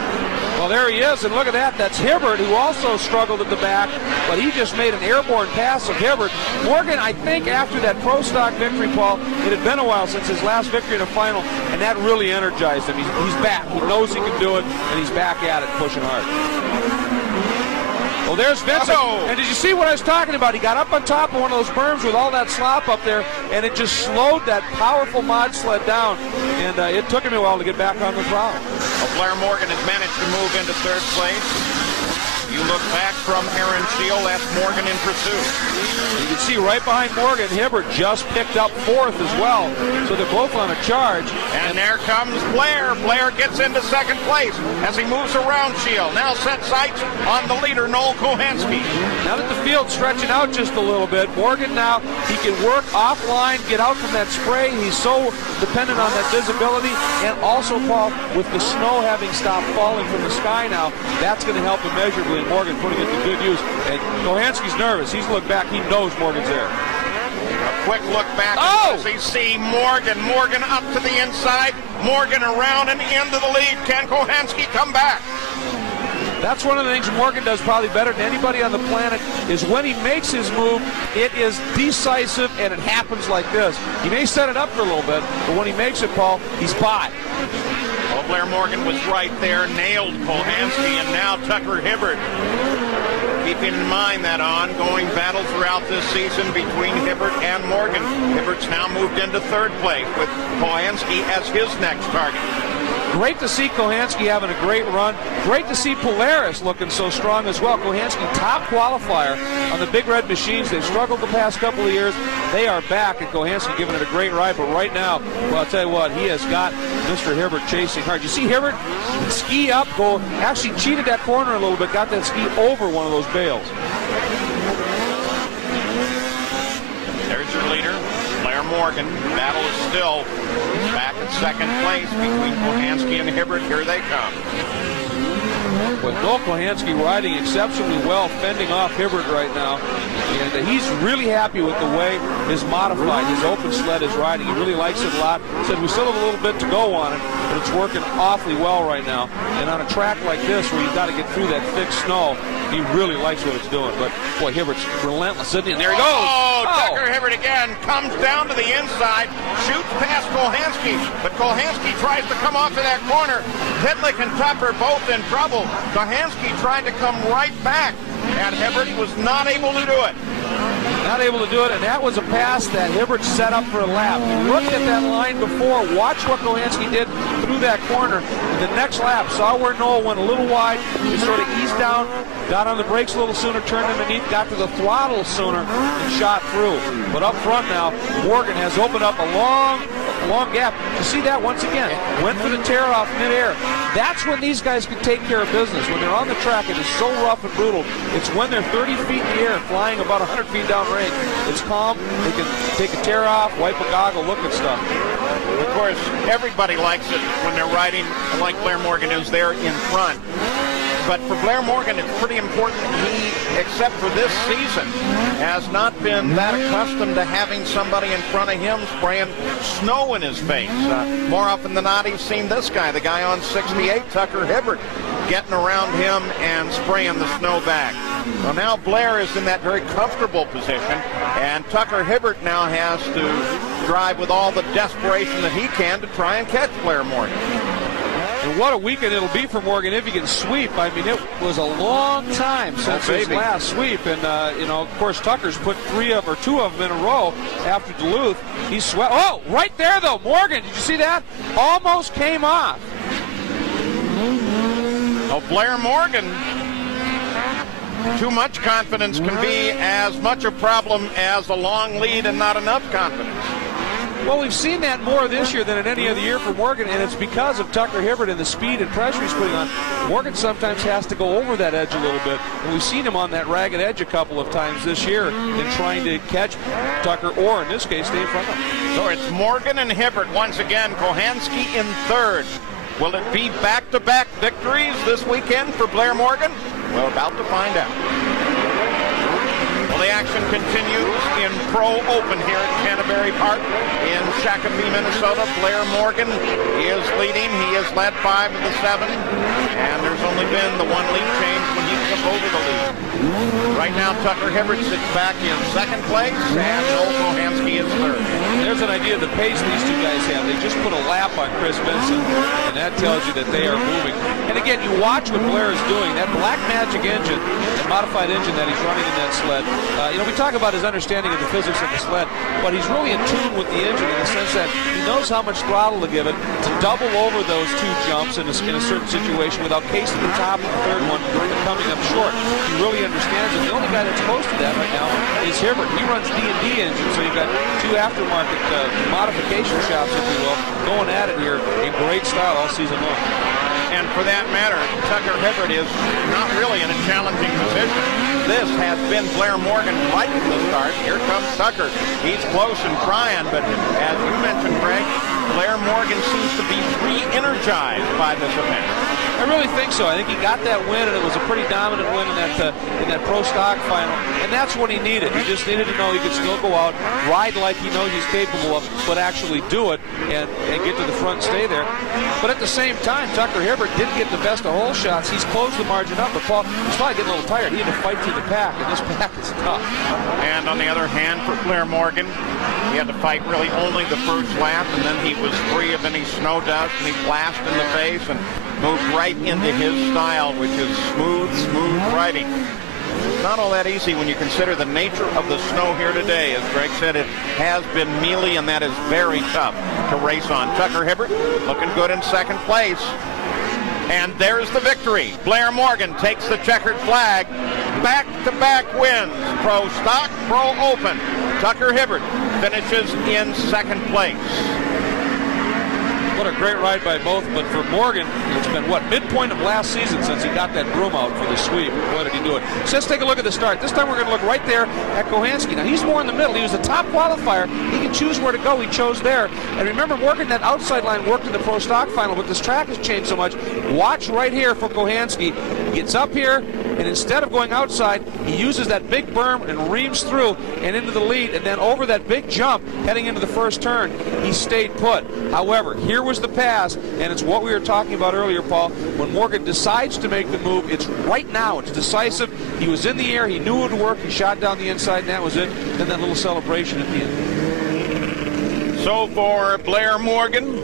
Well, there he is, and look at that. That's Hibbert, who also struggled at the back, but he just made an airborne pass of Hibbert. Morgan, I think after that Pro Stock victory, Paul, it had been a while since his last victory in a final, and that really energized him. He's back. He knows he can do it, and he's back at it, pushing hard. Well, there's Vincent. And did you see what I was talking about? He got up on top of one of those berms with all that slop up there, and it just slowed that powerful mod sled down. And it took him a while to get back on the throttle. Well, Blair Morgan has managed to move into third place. You look back from Aaron Shield, that's Morgan in pursuit. You can see right behind Morgan, Hibbert just picked up fourth as well. So they're both on a charge. And there comes Blair. Blair gets into second place as he moves around Shield. Now set sights on the leader, Noel Kohansky. Now that the field's stretching out just a little bit, Morgan now, he can work offline, get out from that spray. He's so dependent on that visibility. And also, Paul, with the snow having stopped falling from the sky now, that's going to help immeasurably. Morgan putting it to good use. And Kohansky's nervous. He's looked back. He knows Morgan's there. A quick look back as we see Morgan. Morgan up to the inside. Morgan around and into the lead. Can Kohansky come back? That's one of the things Morgan does probably better than anybody on the planet, is when he makes his move, it is decisive and it happens like this. He may set it up for a little bit, but when he makes it, Paul, he's by. Well, Blair Morgan was right there, nailed Kohansky, and now Tucker Hibbert. Keeping in mind that ongoing battle throughout this season between Hibbert and Morgan. Hibbert's now moved into third place with Kohansky as his next target. Great to see Kohansky having a great run. Great to see Polaris looking so strong as well. Kohansky, top qualifier on the Big Red machines. They've struggled the past couple of years. They are back, and Kohansky giving it a great ride. But right now, well, I'll tell you what, he has got Mr. Hibbert chasing hard. You see Hibbert ski up, go, actually cheated that corner a little bit, got that ski over one of those bales. There's your leader, Blair Morgan. The battle is still back in second place between Kohanski and Hibbert. Here they come. But Noel Kohanski riding exceptionally well, fending off Hibbert right now. And he's really happy with the way his modified, his open sled is riding. He really likes it a lot. Said we still have a little bit to go on it, but it's working awfully well right now. And on a track like this where you've got to get through that thick snow, he really likes what it's doing. But boy, Hibbert's relentless, isn't he? And there he goes. Oh, Tucker Hibbert again comes down to the inside, shoots past Kohanski, but Kohanski tries to come off of that corner. Pitlick and Tucker both in trouble. Kohanski tried to come right back, and Hibbert was not able to do it. Not able to do it, and that was a pass that Hibbert set up for a lap. He looked at that line before, watched what Kohanski did through that corner. The next lap, saw where Noel went a little wide, he sort of eased down, got on the brakes a little sooner, turned underneath, got to the throttle sooner, and shot through. But up front now, Morgan has opened up a long gap. You see that once again, went for the tear-off midair. That's when these guys can take care of business. When they're on the track, it is so rough and brutal. It's when they're 30 feet in the air, flying about 100 feet down range. It's calm. They can take a tear-off, wipe a goggle, look at stuff. Of course, everybody likes it when they're riding like Blair Morgan is there in front. But for Blair Morgan, it's pretty important. He, except for this season, has not been that accustomed to having somebody in front of him spraying snow in his face. More often than not, he's seen this guy, the guy on 68, Tucker Hibbert, getting around him and spraying the snow back. So now Blair is in that very comfortable position, and Tucker Hibbert now has to drive with all the desperation that he can to try and catch Blair Morgan. And what a weekend it'll be for Morgan if he can sweep. I mean, it was a long time since his last sweep. And, of course, Tucker's put two of them in a row after Duluth. He swept. Oh, right there, though. Morgan, did you see that? Almost came off. Oh, Blair Morgan. Too much confidence can be as much a problem as a long lead and not enough confidence. Well, we've seen that more this year than in any other year for Morgan, and it's because of Tucker Hibbert and the speed and pressure he's putting on. Morgan sometimes has to go over that edge a little bit, and we've seen him on that ragged edge a couple of times this year in trying to catch Tucker, or in this case, stay in front of him. So it's Morgan and Hibbert once again. Kohanski in third. Will it be back-to-back victories this weekend for Blair Morgan? We're about to find out. Well, the action continues in Pro Open here at Canterbury Park in Shakopee, Minnesota. Blair Morgan is leading. He has led 5 of the 7, and there's only been the one lead change when he took over the lead. Right now, Tucker Hibbert sits back in second place, and Noel Kohanski is third. There's an idea of the pace these two guys have. They just put a lap on Chris Benson, and that tells you that they are moving. And again, you watch what Blair is doing. That Black Magic engine, that modified engine that he's running in that sled, we talk about his understanding of the physics of the sled, but he's really in tune with the engine in the sense that he knows how much throttle to give it to double over those two jumps in a certain situation without casing the top of the third one and coming up short. He really understands it. The only guy that's close to that right now is Hibbert. He runs D&D engines, so you've got two aftermarket modification shops, if you will, going at it here in great style all season long. And for that matter, Tucker Hibbert is not really in a challenging position. This has been Blair Morgan right from the start. Here comes Tucker. He's close and trying, but as you mentioned, Greg, Blair Morgan seems to be re-energized by this event. I really think so. I think he got that win, and it was a pretty dominant win in that Pro Stock final, and that's what he needed. He just needed to know he could still go out, ride like he knows he's capable of, but actually do it and get to the front and stay there. But at the same time, Tucker Hibbert didn't get the best of hole shots. He's closed the margin up, but he's probably getting a little tired. He had to fight through the pack, and this pack is tough. And on the other hand, for Blair Morgan, he had to fight really only the first lap, and then he was free of any snow dust, and he blasted in the face and moved right into his style, which is smooth riding. It's not all that easy when you consider the nature of the snow here today. As Greg said, it has been mealy, and that is very tough to race on. Tucker Hibbert looking good in second place. And there's the victory. Blair Morgan takes the checkered flag. Back-to-back wins. Pro Stock, Pro Open. Tucker Hibbert finishes in second place. What a great ride by both. But for Morgan, it's been, what, midpoint of last season since he got that broom out for the sweep. Boy, did he do it. So let's take a look at the start. This time we're going to look right there at Kohanski. Now, he's more in the middle. He was the top qualifier. He can choose where to go. He chose there. And remember, Morgan, that outside line worked in the Pro Stock Final, but this track has changed so much. Watch right here for Kohanski. He gets up here, and instead of going outside, he uses that big berm and reams through and into the lead, and then over that big jump heading into the first turn, he stayed put. However, here was the pass, and it's what we were talking about earlier, Paul. When Morgan decides to make the move, it's right now. It's decisive. He was in the air. He knew it would work. He shot down the inside, and that was it. Then that little celebration at the end. So for Blair Morgan,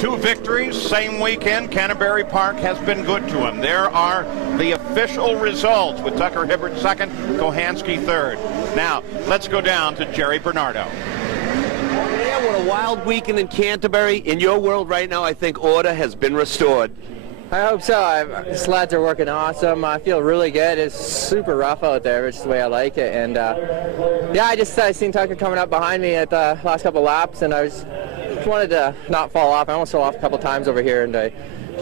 2 victories, same weekend. Canterbury Park has been good to him. There are the official results with Tucker Hibbert second, Kohanski third. Now, let's go down to Jerry Bernardo. Yeah, what a wild weekend in Canterbury. In your world right now, I think order has been restored. I hope so. Sleds are working awesome. I feel really good. It's super rough out there, which is the way I like it. And yeah, I seen Tucker coming up behind me at the last couple laps, and I wanted to not fall off. I almost fell off a couple times over here, and I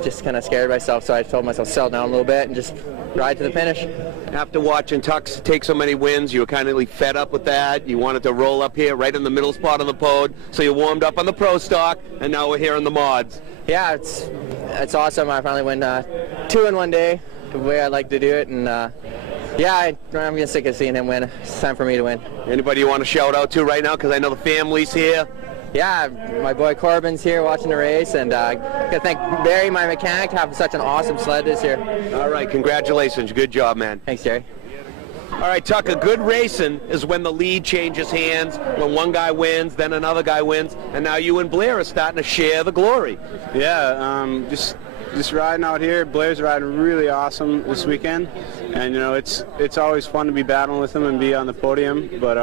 just kind of scared myself. So I told myself settle down a little bit and just ride to the finish. After watching Tux take so many wins, you were kind of fed up with that. You wanted to roll up here right in the middle spot on the pod, so you warmed up on the Pro Stock, and now we're here in the mods. Yeah, it's awesome. I finally win 2 in one day, the way I like to do it, and yeah, I'm getting sick of seeing him win. It's time for me to win. Anybody you want to shout out to right now? Because I know the family's here. Yeah, my boy Corbin's here watching the race, and I got to thank Barry, my mechanic, for having such an awesome sled this year. All right, congratulations. Good job, man. Thanks, Jerry. All right, Tucker, good racing is when the lead changes hands, when one guy wins, then another guy wins, and now you and Blair are starting to share the glory. Yeah, just riding out here. Blair's riding really awesome this weekend, and you know it's always fun to be battling with him and be on the podium. But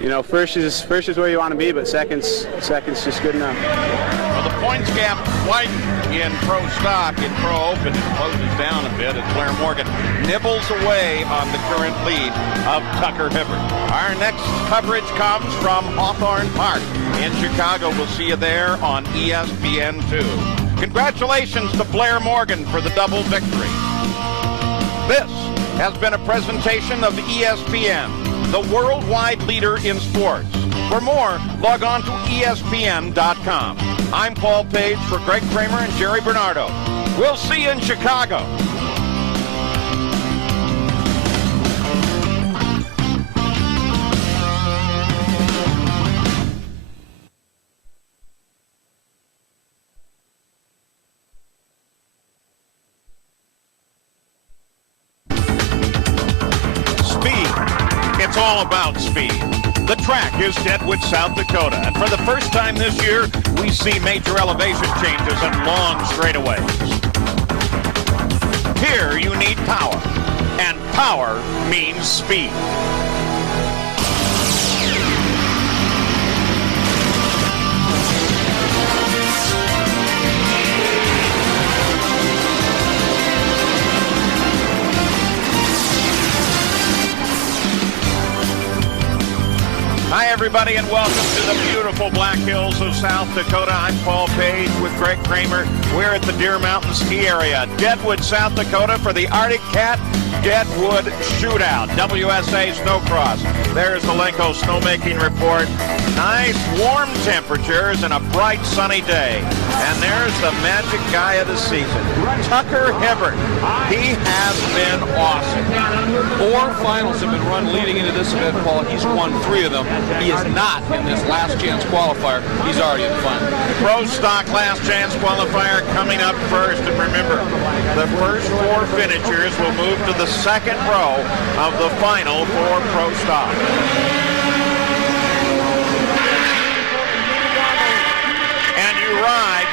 you know, first is where you want to be, but second's just good enough. Well, the points gap widened in Pro Stock. In Pro Open, it closes down a bit as Blair Morgan nibbles away on the current lead of Tucker Hibbert. Our next coverage comes from Hawthorne Park in Chicago. We'll see you there on ESPN2. Congratulations to Blair Morgan for the double victory. This has been a presentation of ESPN, the worldwide leader in sports. For more, log on to ESPN.com. I'm Paul Page for Greg Kramer and Jerry Bernardo. We'll see you in Chicago. It's all about speed. The track is Deadwood, South Dakota, and for the first time this year, we see major elevation changes and long straightaways. Here you need power, and power means speed. Hi, everybody, and welcome to the beautiful Black Hills of South Dakota. I'm Paul Page with Greg Kramer. We're at the Deer Mountain Ski Area, Deadwood, South Dakota, for the Arctic Cat Deadwood Shootout, WSA Snocross. There's the Lenko snowmaking report. Nice warm temperatures and a bright sunny day. And there's the magic guy of the season, Tucker Hibbert. He has been awesome. 4 finals have been run leading into this event, Paul. He's won 3 of them. He is not in this last chance qualifier. He's already in the final. Pro Stock last chance qualifier coming up first. And remember, the first 4 finishers will move to the second row of the final for Pro Stock. And you ride.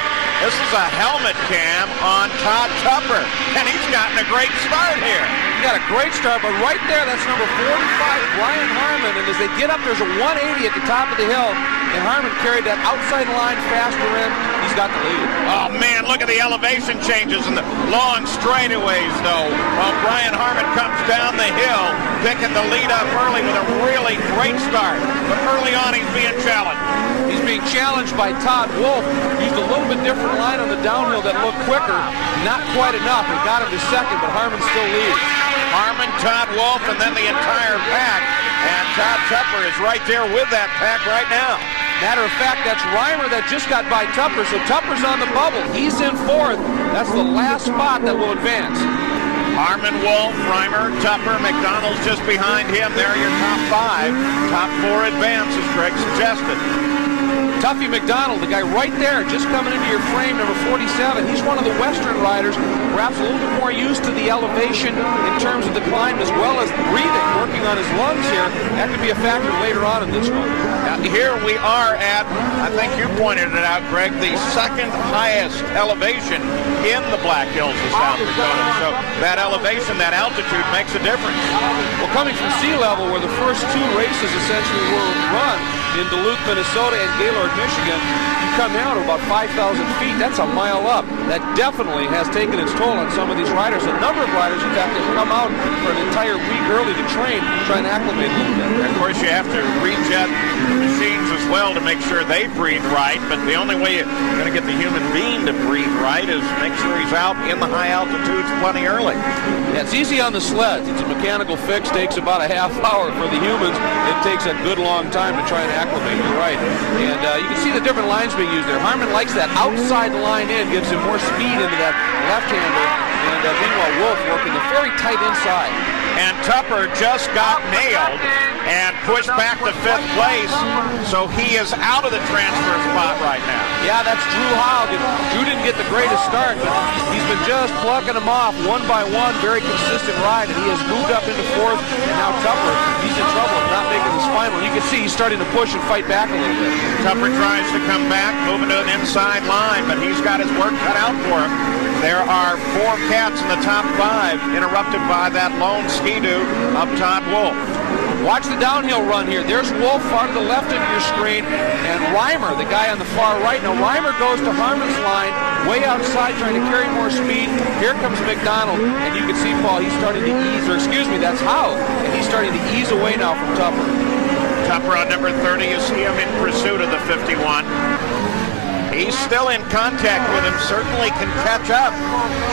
This is a helmet cam on Todd Tupper, and he's gotten a great start here. He got a great start, but right there, that's number 45, Brian Harmon, and as they get up, there's a 180 at the top of the hill, and Harmon carried that outside line faster in. He's got the lead. Oh, man, look at the elevation changes and the long straightaways, though. While Brian Harmon comes down the hill, picking the lead up early with a really great start. But early on, he's being challenged. He's being being challenged by Todd Wolf. Used a little bit different line on the downhill that looked quicker. Not quite enough. It got him to second, but Harmon still leads. Harmon, Todd Wolf, and then the entire pack. And Todd Tupper is right there with that pack right now. Matter of fact, that's Reimer that just got by Tupper, so Tupper's on the bubble. He's in fourth. That's the last spot that will advance. Harmon, Wolf, Reimer, Tupper, McDonald's just behind him. There are your top 5. Top 4 advance, as Greg suggested. Tuffy McDonald, the guy right there, just coming into your frame, number 47. He's one of the Western riders, perhaps a little bit more used to the elevation in terms of the climb as well as breathing, working on his lungs here. That could be a factor later on in this one. Now, here we are at, I think you pointed it out, Greg, the second highest elevation in the Black Hills of South Dakota. So that elevation, that altitude makes a difference. Well, coming from sea level, where the first 2 races essentially were run in Duluth, Minnesota and Gaylord, Michigan, you come down to about 5,000 feet. That's a mile up. That definitely has taken its toll on some of these riders. A number of riders, in fact, have come out for an entire week early to train, trying to acclimate a little bit. And of course, you have to rejet the machines as well to make sure they breathe right, but the only way you're going to get the human being to breathe right is make sure he's out in the high altitudes plenty early. Yeah, it's easy on the sleds. It's a mechanical fix, takes about a half hour. For the humans, it takes a good long time to try and acclimate. You're right. And you can see the different lines being used there. Harmon likes that outside line in, gives him more speed into that left-hander. And meanwhile, Wolf working the very tight inside. And Tupper just got nailed and pushed back to 5th place, so he is out of the transfer spot right now. Yeah, that's Drew Haug. Drew didn't get the greatest start, but he's been just plucking them off one by one. Very consistent ride, and he has moved up into 4th. And now Tupper, he's in trouble of not making this final. You can see he's starting to push and fight back a little bit. Tupper tries to come back, moving to an inside line, but he's got his work cut out for him. There are 4 cats in the top 5, interrupted by that lone skidoo of Todd Wolf. Watch the downhill run here. There's Wolf far to the left of your screen, and Reimer, the guy on the far right. Now Reimer goes to Harmon's line, way outside, trying to carry more speed. Here comes McDonald, and you can see, Paul, he's starting to ease, or excuse me, that's Haug, and he's starting to ease away now from Tupper. Tupper on number 30, you see him in pursuit of the 51. He's still in contact with him, certainly can catch up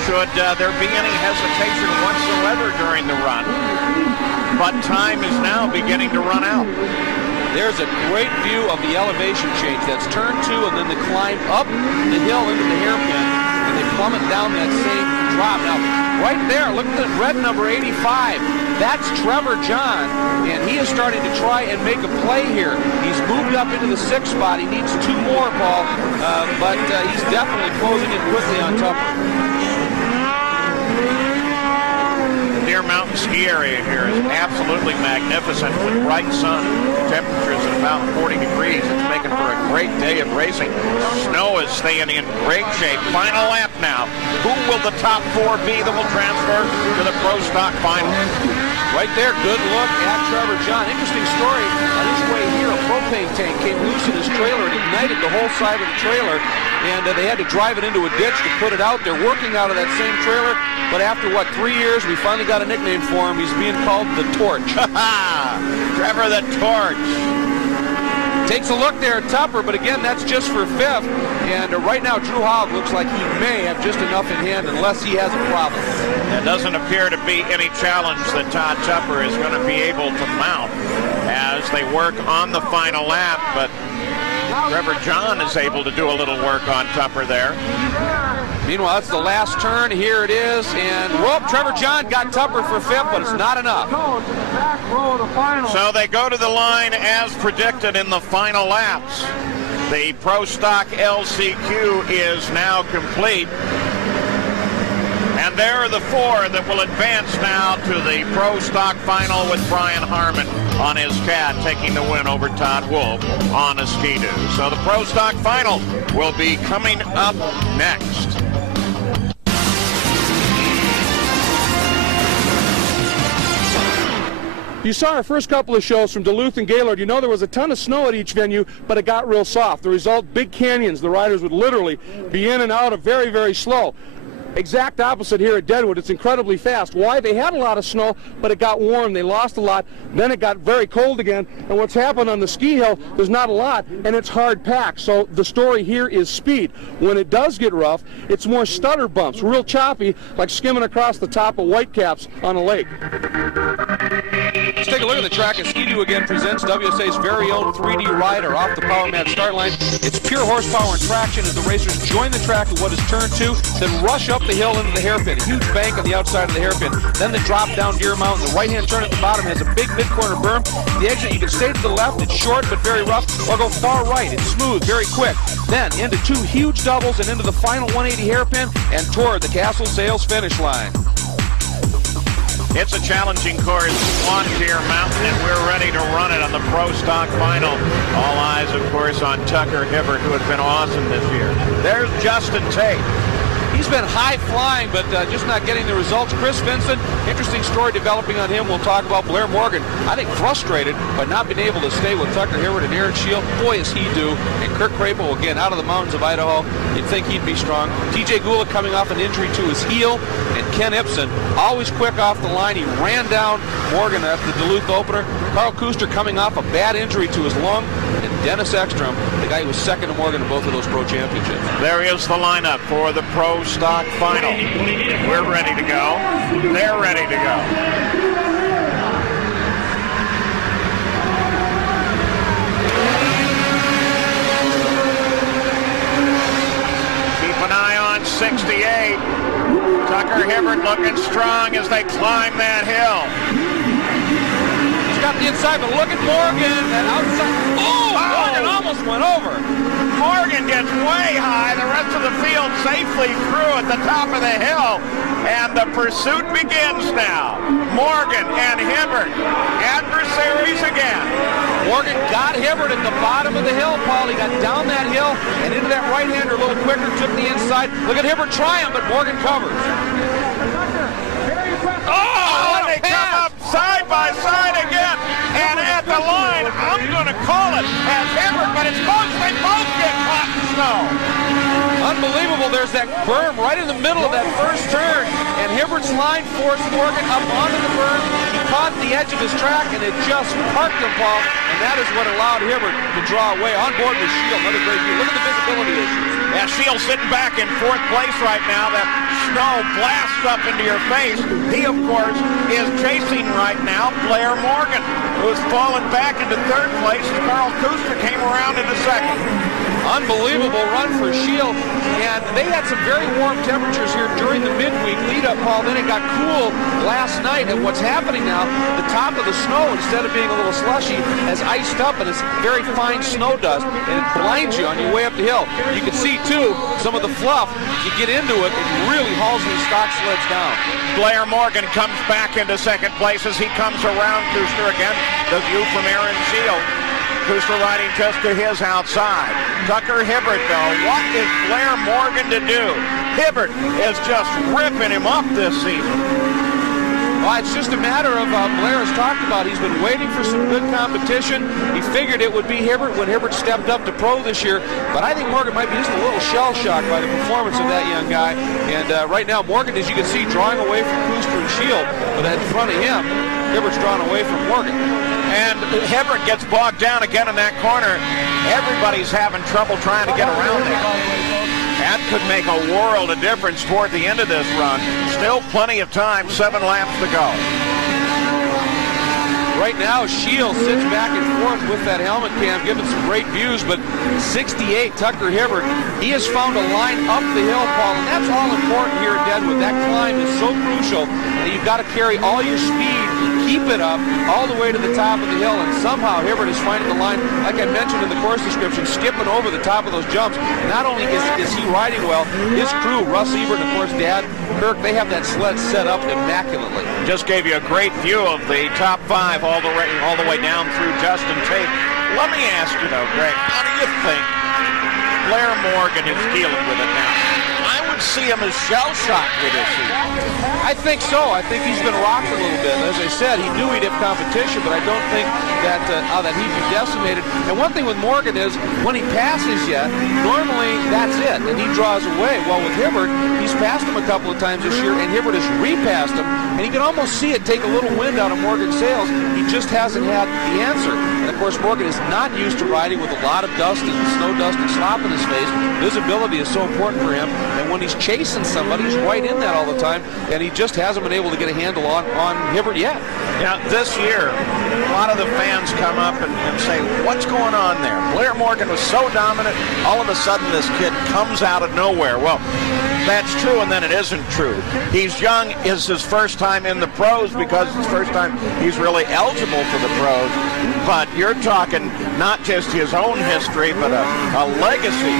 should there be any hesitation whatsoever during the run. But time is now beginning to run out. There's a great view of the elevation change. That's turn 2 and then the climb up the hill into the hairpin, and they plummet down that same drop. Now, right there, look at the red number 85. That's Trevor John, and he is starting to try and make a play here. He's moved up into the 6th spot. He needs 2 more, Paul, but he's definitely closing in quickly on Tupper. Deer Mountain ski area here is absolutely magnificent with bright sun, temperatures at about 40 degrees. It's making for a great day of racing. Snow is staying in great shape. Final lap now. Who will the top 4 be that will transfer to the Pro Stock Final? Right there, good look at Trevor John. Interesting story. On his way here, a propane tank came loose in his trailer and ignited the whole side of the trailer, and they had to drive it into a ditch to put it out. They're working out of that same trailer, but after, 3 years, we finally got a nickname for him. He's being called the Torch. Trevor the Torch. Takes a look there at Tupper, but again, that's just for 5th. And right now, Drew Haug looks like he may have just enough in hand unless he has a problem. There doesn't appear to be any challenge that Todd Tupper is going to be able to mount as they work on the final lap, but Trevor John is able to do a little work on Tupper there. Meanwhile, it's the last turn. Here it is, and whoop, Trevor John got Tupper for 5th, but it's not enough. So they go to the line as predicted in the final laps. The Pro Stock LCQ is now complete. And there are the 4 that will advance now to the Pro Stock Final with Brian Harmon on his cat, taking the win over Todd Wolf on a skidoo. So the Pro Stock Final will be coming up next. You saw our first couple of shows from Duluth and Gaylord. You know there was a ton of snow at each venue, but it got real soft. The result, big canyons. The riders would literally be in and out of very, very slow. Exact opposite here at Deadwood. It's incredibly fast. Why? They had a lot of snow, but it got warm. They lost a lot. Then it got very cold again. And what's happened on the ski hill, there's not a lot, and it's hard packed. So the story here is speed. When it does get rough, it's more stutter bumps, real choppy, like skimming across the top of Whitecaps on a lake. Let's take a look at the track as Ski-Doo again presents WSA's very own 3D rider off the power mat start line. It's pure horsepower and traction as the racers join the track at what is turn 2, then rush up the hill into the hairpin. A huge bank on the outside of the hairpin. Then the drop down Deer Mountain. The right-hand turn at the bottom has a big mid-corner berm. The exit, you can stay to the left. It's short but very rough, or go far right. It's smooth, very quick. Then into 2 huge doubles and into the final 180 hairpin and toward the Castle Sales finish line. It's a challenging course on Deer Mountain, and we're ready to run it on the Pro Stock Final. All eyes, of course, on Tucker Hibbert, who has been awesome this year. There's Justin Tate. He's been high flying, but just not getting the results. Chris Vincent, interesting story developing on him. We'll talk about Blair Morgan. I think frustrated by not being able to stay with Tucker Hibbert and Aaron Shield. Boy, is he due. And Kirk Crapo, again, out of the mountains of Idaho. You'd think he'd be strong. TJ Gula coming off an injury to his heel. And Ken Ibsen, always quick off the line. He ran down Morgan at the Duluth opener. Carl Kuster coming off a bad injury to his lung. And Dennis Ekstrom, the guy who was second to Morgan in both of those pro championships. There is the lineup for the Pro Stock Final. We're ready to go. They're ready to go. Keep an eye on 68. Tucker Hibbert looking strong as they climb that hill. He's got the inside, but look at Morgan. That outside. Oh, Morgan almost went over. Morgan gets way high. The rest of the field safely through at the top of the hill. And the pursuit begins now. Morgan and Hibbert, adversaries again. Morgan got Hibbert at the bottom of the hill, Paul. He got down that hill and into that right-hander a little quicker, took the inside. Look at Hibbert trying, but Morgan covers. Oh, and they come up side by side again. And at the line, I'm going to call it as Hibbert, but it's close. They both get caught in snow. Unbelievable. There's that berm right in the middle of that first turn, and Hibbert's line forced Morgan up onto the berm. He caught the edge of his track, and it just parked him, Paul, and that is what allowed Hibbert to draw away. On board with Shield, another great view. Look at the visibility issues. Yeah, Shield sitting back in 4th place right now. That snow blasts up into your face. He, of course, is chasing right now Blair Morgan, who's fallen back into 3rd place. Carl Kuster came around into 2nd. Unbelievable run for Shield, and they had some very warm temperatures here during the midweek lead-up, Paul. Then it got cool last night, and what's happening now, the top of the snow, instead of being a little slushy, has iced up, and it's very fine snow dust, and it blinds you on your way up the hill. You can see, too, some of the fluff. You get into it, it really hauls these stock sleds down. Blair Morgan comes back into 2nd place as he comes around Kuster again. The view from Aaron Shield. Kuster riding just to his outside. Tucker Hibbert, though, what is Blair Morgan to do? Hibbert is just ripping him up this season. Well, it's just a matter of Blair has talked about. He's been waiting for some good competition. He figured it would be Hibbert when Hibbert stepped up to pro this year. But I think Morgan might be just a little shell-shocked by the performance of that young guy. And right now, Morgan, as you can see, drawing away from Kuster and Shield. But in front of him, Hibbert's drawing away from Morgan. And Hibbert gets bogged down again in that corner. Everybody's having trouble trying to get around there. That could make a world of difference toward the end of this run. Still plenty of time, 7 laps to go. Right now, Shield sits back and forth with that helmet cam, giving some great views, but 68, Tucker Hibbert, he has found a line up the hill, Paul, and that's all important here at Deadwood. That climb is so crucial that you've got to carry all your speed, keep it up all the way to the top of the hill, and somehow Hibbert is finding the line, like I mentioned in the course description, skipping over the top of those jumps. Not only is he riding well, his crew, Russ Ebert and, of course, Dad, Kirk, they have that sled set up immaculately. Just gave you a great view of the top 5 all the way down through Justin Tate. Let me ask you, though, Greg, how do you think Blair Morgan is dealing with it now? I would see him as shell-shocked with this season. I think so. I think he's been rocked a little bit. As I said, he knew he'd have competition, but I don't think that that he'd be decimated. And one thing with Morgan is when he passes you, normally that's it, and he draws away. Well, with Hibbert, he's passed him a couple of times this year, and Hibbert has repassed him, and you can almost see it take a little wind out of Morgan's sails. He just hasn't had the answer. And of course, Morgan is not used to riding with a lot of dust and snow dust and slop in his face. Visibility is so important for him, and when he's chasing somebody, he's right in that all the time, and he just hasn't been able to get a handle on Hibbert yet. Now, this year, a lot of the fans come up and say, what's going on there? Blair Morgan was so dominant, all of a sudden this kid comes out of nowhere. Well, that's true, and then it isn't true. He's young. It's his first time in the pros because it's the first time he's really eligible for the pros. But you're talking not just his own history, but a legacy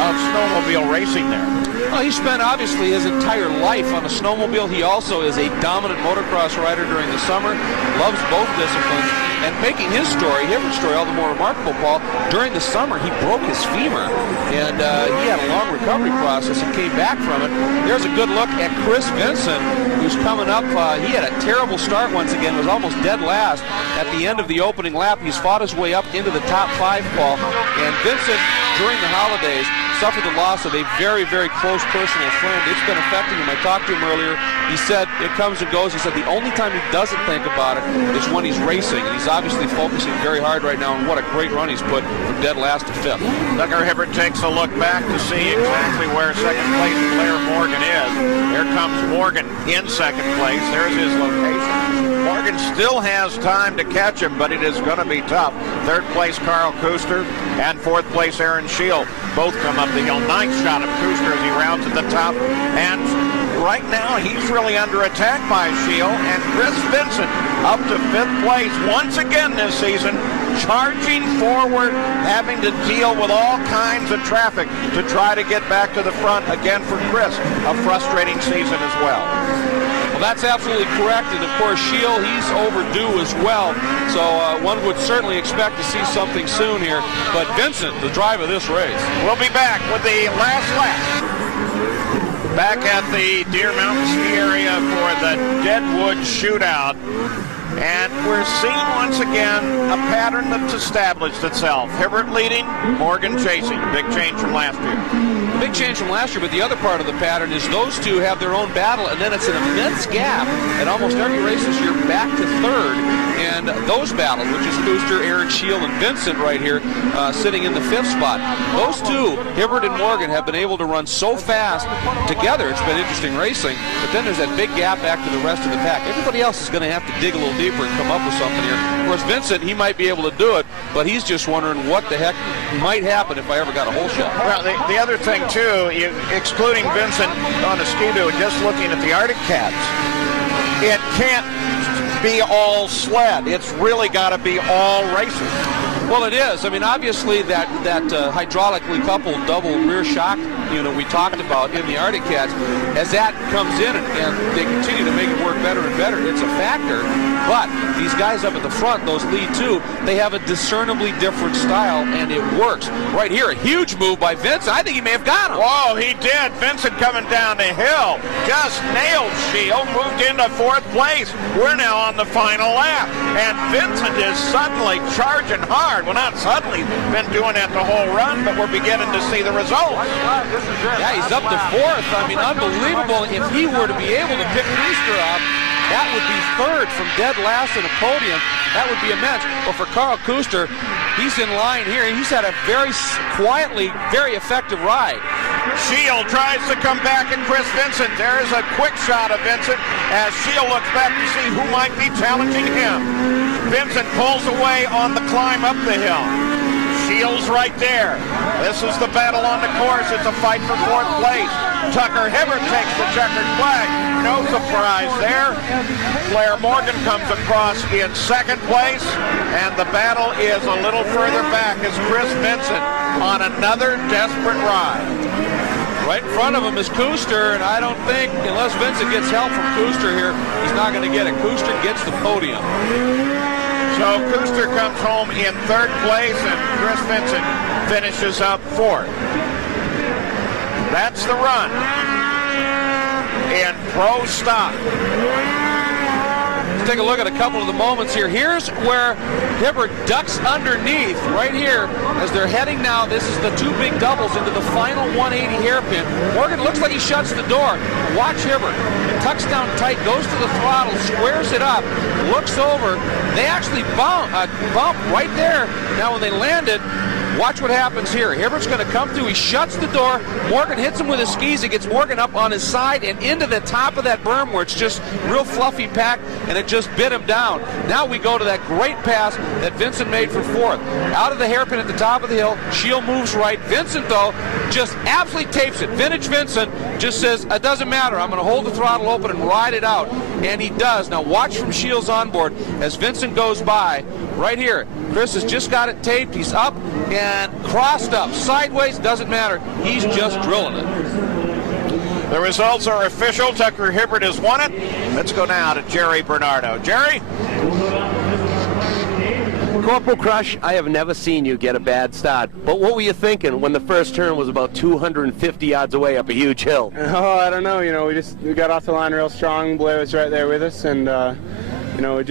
of snowmobile racing there. Well, he spent obviously his entire life on a snowmobile. He also is a dominant motocross rider during the summer, loves both disciplines, and making his story, Hibbert's story, all the more remarkable, Paul. During the summer, he broke his femur, and he had a long recovery process and came back from it. There's a good look at Chris Vincent, who's coming up. He had a terrible start once again, was almost dead last at the end of the opening lap. He's fought his way up into the top 5, Paul, and Vincent, during the holidays, suffered the loss of a very, very close personal friend. It's been affecting him. I talked to him earlier. He said it comes and goes. He said the only time he doesn't think about it is when he's racing. And he's obviously focusing very hard right now on what a great run he's put from dead last to 5th. Tucker Hibbert takes a look back to see exactly where second place Blair Morgan is. Here comes Morgan in second place. There's his location. Morgan still has time to catch him, but it is going to be tough. Third place Carl Kuster and fourth place Aaron Scheel both come up the hill. Nice shot of Kuster as he rounds at the top. And right now he's really under attack by Scheel. And Chris Vincent up to 5th place once again this season, charging forward, having to deal with all kinds of traffic to try to get back to the front. Again for Chris, a frustrating season as well. Well, that's absolutely correct, and of course Scheel, he's overdue as well, so one would certainly expect to see something soon here, but Vincent, the drive of this race. We'll be back with the last lap. Back at the Deer Mountain Ski area for the Deadwood Shootout. And we're seeing once again a pattern that's established itself. Hibbert leading, Morgan chasing. Big change from last year. Big change from last year, but the other part of the pattern is those two have their own battle, and then it's an immense gap at almost every race this year back to 3rd. And those battles, which is Kuster, Aaron Scheel, and Vincent right here, sitting in the 5th spot. Those two, Hibbert and Morgan, have been able to run so fast together. It's been interesting racing, but then there's that big gap back to the rest of the pack. Everybody else is going to have to dig a little deeper and come up with something here. Of course, Vincent, he might be able to do it, but he's just wondering what the heck might happen if I ever got a hole shot. Well, the other thing, too, excluding Vincent on a ski-doo, just looking at the Arctic Cats, it can't be all sled. It's really got to be all racing. Well, it is. I mean, obviously that hydraulically coupled double rear shock unit we talked about in the Arctic Cats, as that comes in and they continue to make it work better and better, it's a factor. But these guys up at the front, those lead two, they have a discernibly different style, and it works. Right here, a huge move by Vincent. I think he may have got him. Whoa, he did. Vincent coming down the hill. Just nailed Scheel, moved into 4th place. We're now on the final lap. And Vincent is suddenly charging hard. Well, not suddenly, been doing that the whole run, but we're beginning to see the results. Yeah, he's up to 4th. I mean, unbelievable. If he were to be able to pick Kuster up, that would be 3rd from dead last in a podium. That would be immense. But for Carl Kuster, he's in line here. He's had a very quietly, very effective ride. Scheel tries to come back at Chris Vincent. There is a quick shot of Vincent as Scheel looks back to see who might be challenging him. Vincent pulls away on the climb up the hill. Scheel's right there. This is the battle on the course. It's a fight for 4th place. Tucker Hibbert takes the checkered flag. No surprise there. Blair Morgan comes across in 2nd place, and the battle is a little further back as Chris Vincent on another desperate ride. Right in front of him is Kuster, and I don't think, unless Vincent gets help from Kuster here, he's not going to get it. Kuster gets the podium. So Kuster comes home in 3rd place, and Chris Vincent finishes up 4th. That's the run. Pro Stock. Let's take a look at a couple of the moments here. Here's where Hibbert ducks underneath right here as they're heading now. This is the two big doubles into the final 180 hairpin. Morgan looks like he shuts the door. Watch Hibbert. Tucks down tight, goes to the throttle, squares it up, looks over. They actually bump right there. Now when they landed, watch what happens here. Hibbert's going to come through. He shuts the door. Morgan hits him with his skis. It gets Morgan up on his side and into the top of that berm where it's just real fluffy pack, and it just bit him down. Now we go to that great pass that Vincent made for fourth. Out of the hairpin at the top of the hill. Shield moves right. Vincent, though, just absolutely tapes it. Vintage Vincent just says, it doesn't matter. I'm going to hold the throttle open and ride it out. And he does. Now watch from Shields onboard as Vincent goes by. Right here, Chris has just got it taped. He's up and crossed up. Sideways, doesn't matter. He's just drilling it. The results are official. Tucker Hibbert has won it. Let's go now to Jerry Bernardo. Jerry? Corporal Crush, I have never seen you get a bad start. But what were you thinking when the first turn was about 250 yards away up a huge hill? Oh, I don't know. You know, we got off the line real strong. Blair was right there with us, and you know,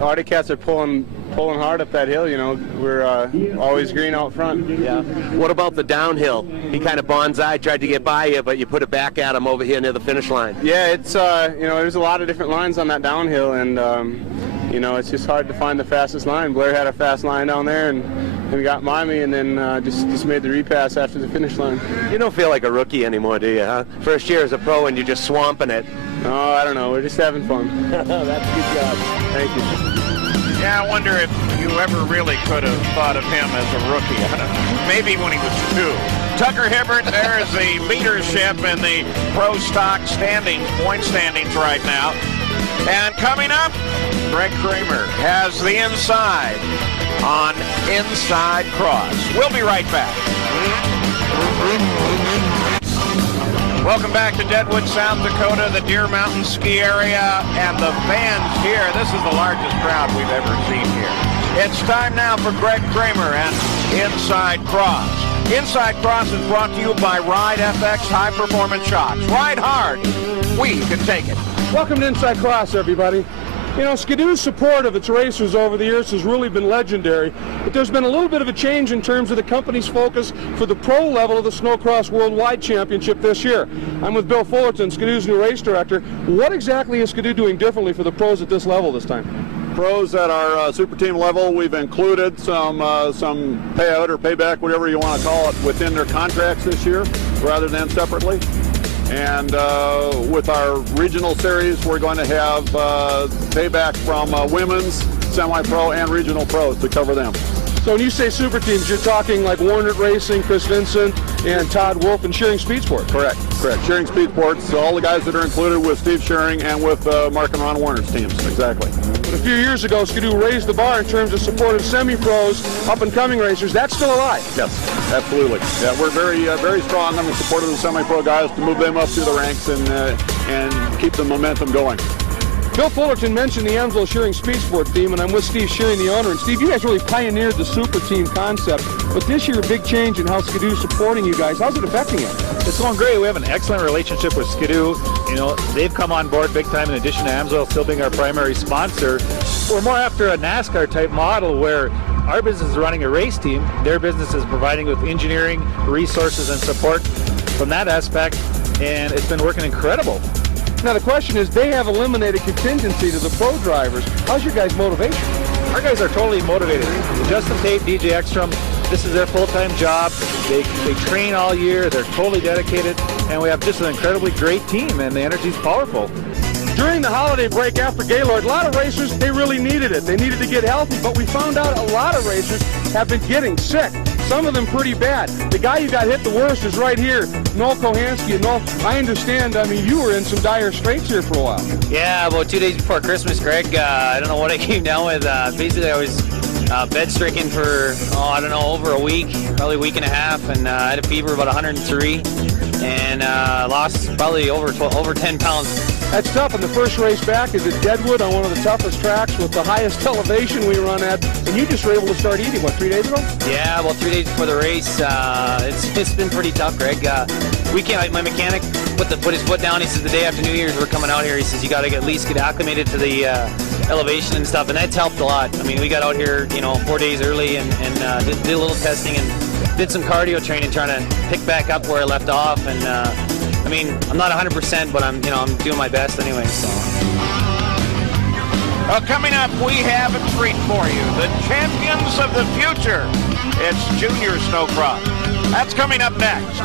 Arctic Cats are pulling hard up that hill. You know, we're always green out front. Yeah. What about the downhill? He kind of bonsai, tried to get by you, but you put it back at him over here near the finish line. Yeah, it's you know, there's a lot of different lines on that downhill, and you know, it's just hard to find the fastest line. Blair had a fast line down there, and we got Miami, and then just made the repass after the finish line. You don't feel like a rookie anymore, do you, huh? First year as a pro, and you're just swamping it. Oh, I don't know. We're just having fun. That's a good job. Thank you. Yeah, I wonder if you ever really could have thought of him as a rookie. Maybe when he was 2. Tucker Hibbert, there's the leadership in the Pro Stock point standings right now. And coming up, Greg Kramer has the inside on Inside Cross. We'll be right back. Welcome back to Deadwood, South Dakota, the Deer Mountain ski area, and the fans here. This is the largest crowd we've ever seen here. It's time now for Greg Kramer and Inside Cross. Inside Cross is brought to you by Ride FX High Performance Shocks. Ride hard. We can take it. Welcome to Inside Cross, everybody. You know, Skidoo's support of its racers over the years has really been legendary, but there's been a little bit of a change in terms of the company's focus for the pro level of the Snocross Worldwide Championship this year. I'm with Bill Fullerton, Skidoo's new race director. What exactly is Skidoo doing differently for the pros at this level this time? Pros at our super team level, we've included some payout or payback, whatever you want to call it, within their contracts this year rather than separately. And with our regional series, we're going to have payback from women's, semi-pro, and regional pros to cover them. So when you say super teams, you're talking like Warner Racing, Chris Vincent, and Todd Wolf, and Shearing Speed Sports. Correct. Shearing Speed Sports, all the guys that are included with Steve Shearing and with Mark and Ron Warner's teams, exactly. But a few years ago, Skidoo raised the bar in terms of support of semi-pros, up-and-coming racers. That's still alive. Yes, absolutely. Yeah, we're very strong on the support of the semi-pro guys to move them up through the ranks and keep the momentum going. Bill Fullerton mentioned the Amsoil Shearing Speed Sport team, and I'm with Steve Shearing, the owner. And Steve, you guys really pioneered the super team concept. But this year, a big change in how Skidoo's supporting you guys. How's it affecting it? It's going great. We have an excellent relationship with Skidoo. You know, they've come on board big time in addition to Amsoil still being our primary sponsor. We're more after a NASCAR type model where our business is running a race team. Their business is providing with engineering, resources, and support from that aspect. And it's been working incredible. Now the question is, they have eliminated contingency to the pro drivers. How's your guys' motivation? Our guys are totally motivated. Justin Tate, DJ Ekstrom, this is their full-time job. They train all year. They're totally dedicated. And we have just an incredibly great team, and the energy's powerful. During the holiday break after Gaylord, a lot of racers, they really needed it. They needed to get healthy, but we found out a lot of racers have been getting sick. Some of them pretty bad. The guy who got hit the worst is right here, Noel Kohansky. And Noel, I understand, I mean, you were in some dire straits here for a while. Yeah, about 2 days before Christmas, Greg. I don't know what I came down with. Basically, I was bed-stricken for, I don't know, over a week, probably a week and a half, and I had a fever about 103, and lost probably over 10 pounds. That's tough, and the first race back is at Deadwood on one of the toughest tracks with the highest elevation we run at, and you just were able to start eating, what, 3 days ago? Yeah, about 3 days before the race. It's been pretty tough, Greg. My mechanic put his foot down. He says the day after New Year's we're coming out here. He says you got to at least get acclimated to the elevation and stuff, and that's helped a lot. I mean, we got out here, 4 days early and did a little testing and did some cardio training, trying to pick back up where I left off. And I mean, I'm not 100%, but I'm doing my best anyway. So. Well, coming up, we have a treat for you. The champions of the future. It's Junior Snocross. That's coming up next.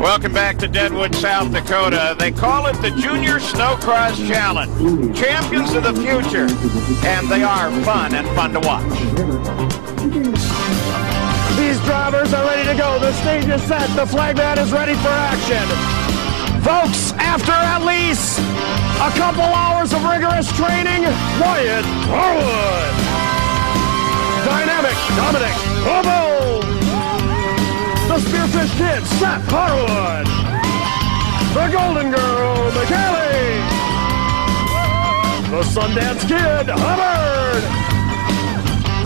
Welcome back to Deadwood, South Dakota. They call it the Junior Snocross Challenge. Champions of the future. And they are fun and fun to watch. These drivers are ready to go. The stage is set. The flag man is ready for action. Folks, after at least a couple hours of rigorous training, Wyatt Harwood. Dynamic Dominic Bobo. The Spearfish Kid, Seth Harwood. The Golden Girl, McKelly. The Sundance Kid, Hubbard.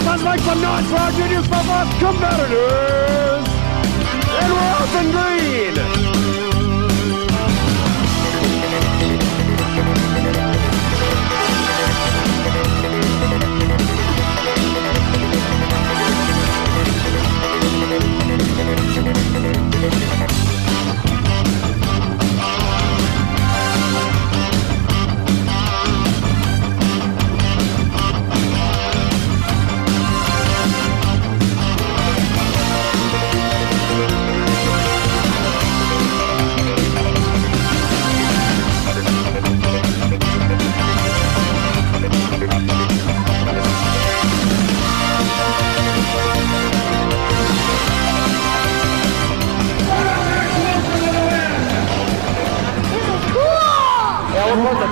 Let's make some noise for our Junior Snocross competitors. And we're off in green.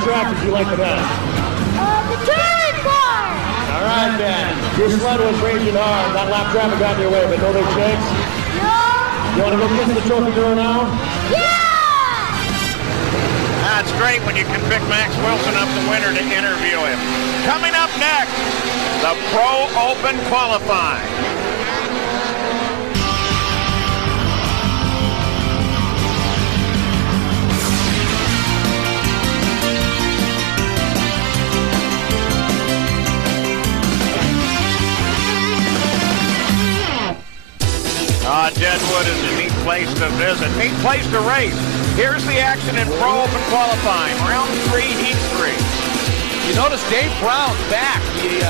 Did you like the best? The turn bar! All right, then. Your sled was raging hard. That lap traffic got in your way, but no big shakes? Yeah! You want to go kiss the trophy girl now? Yeah! That's great when you can pick Max Wilson up the winner to interview him. Coming up next, the Pro Open Qualifying. Deadwood is a neat place to visit, neat place to race. Here's the action in Pro Open Qualifying, round 3, heat 3. You notice Dave Brown's back. He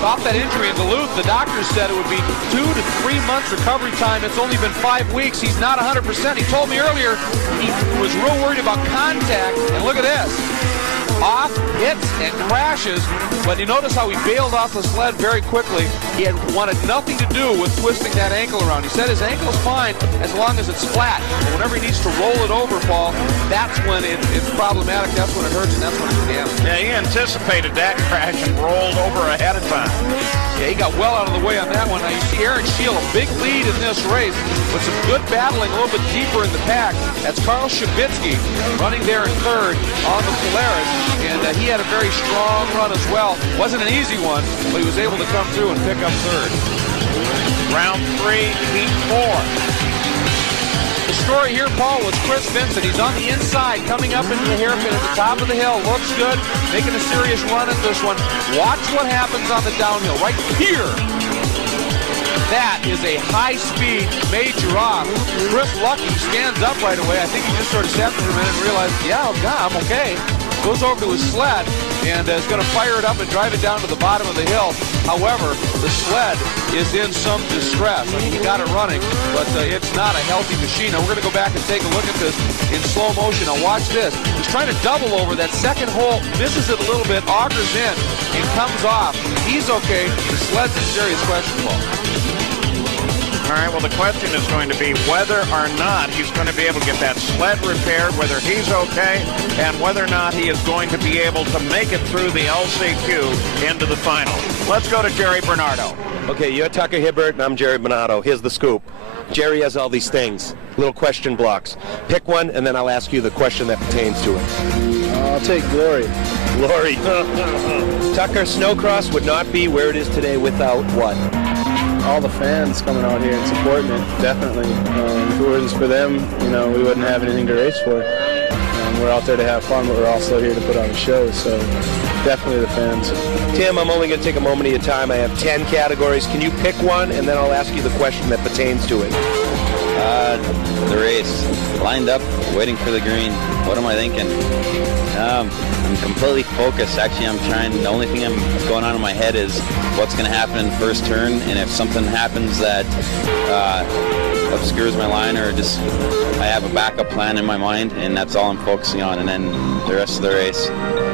off that injury in Duluth. The doctors said it would be 2 to 3 months recovery time. It's only been 5 weeks. He's not 100%. He told me earlier he was real worried about contact. And look at this. Off, hits, and crashes, but you notice how he bailed off the sled very quickly. He had wanted nothing to do with twisting that ankle around. He said his ankle's fine as long as it's flat. But whenever he needs to roll it over, Paul, that's when it's problematic, that's when it hurts, and that's when it's damaged. Yeah, he anticipated that crash and rolled over ahead of time. Yeah, he got well out of the way on that one. Now you see Aaron Scheel, a big lead in this race with some good battling a little bit deeper in the pack. That's Carl Shabitsky running there in third on the Polaris. And he had a very strong run as well. Wasn't an easy one, but he was able to come through and pick up third. Round 3, heat 4. The story here, Paul, was Chris Vincent. He's on the inside, coming up into the hairpin at the top of the hill. Looks good, making a serious run at this one. Watch what happens on the downhill right here. That is a high-speed major off. Chris Lucky stands up right away. I think he just sort of sat for a minute and realized, yeah, oh God, I'm okay. Goes over to his sled and is going to fire it up and drive it down to the bottom of the hill. However, the sled is in some distress. I mean, he got it running, but it's not a healthy machine. Now, we're going to go back and take a look at this in slow motion. Now, watch this. He's trying to double over that second hole, misses it a little bit, augers in, and comes off. He's okay. The sled's in serious question, Paul. All right, well, the question is going to be whether or not he's going to be able to get that sled repaired, whether he's okay, and whether or not he is going to be able to make it through the LCQ into the final. Let's go to Jerry Bernardo. Okay, you're Tucker Hibbert, and I'm Jerry Bernardo. Here's the scoop. Jerry has all these things, little question blocks. Pick one, and then I'll ask you the question that pertains to it. I'll take Glory. Glory. Tucker, Snocross would not be where it is today without what? all the fans coming out here and supporting it, definitely. If it wasn't for them, you know, we wouldn't have anything to race for. We're out there to have fun, but we're also here to put on a show, so definitely the fans. Tim, I'm only going to take a moment of your time. I have 10 categories. Can you pick one, and then I'll ask you the question that pertains to it? The race. Lined up, waiting for the green. What am I thinking? I'm completely focused. Actually, the only thing that's going on in my head is what's going to happen in the first turn, and if something happens that obscures my line, or just I have a backup plan in my mind, and that's all I'm focusing on, and then the rest of the race,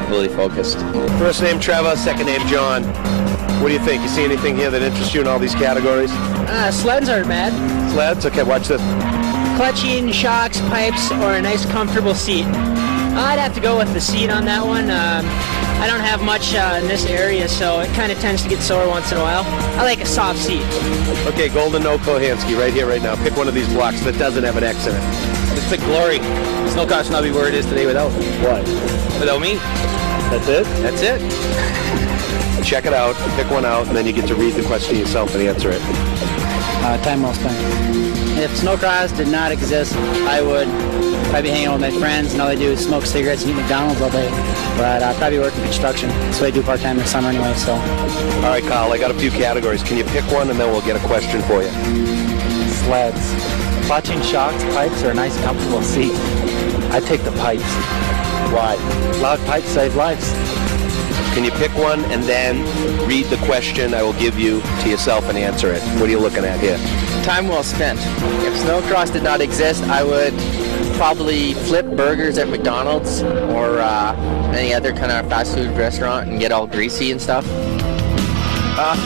really focused. First name Trevor, second name John. What do you think? You see anything here that interests you in all these categories? Sleds aren't bad. Sleds? Okay, watch this. Clutching, shocks, pipes, or a nice comfortable seat. I'd have to go with the seat on that one. I don't have much in this area, so it kind of tends to get sore once in a while. I like a soft seat. Okay, Golden No Kohansky, right here, right now. Pick one of these blocks that doesn't have an X in it. Let's pick Glory. Snocross will not be where it is today without me. What? Without me. That's it? That's it. Check it out, pick one out, and then you get to read the question yourself and answer it. Time well spent. If Snocross did not exist, I would probably be hanging out with my friends, and all they do is smoke cigarettes and eat McDonald's all day. But I'd probably work in construction. That's what I do part-time in the summer anyway, so. All right, Kyle, I got a few categories. Can you pick one, and then we'll get a question for you? Sleds. Clutching, shocks, pipes, or a nice comfortable seat. I take the pipes. Why? Loud pipes save lives. Can you pick one and then read the question I will give you to yourself and answer it? What are you looking at here? Time well spent. If Snocross did not exist, I would probably flip burgers at McDonald's or any other kind of fast food restaurant and get all greasy and stuff.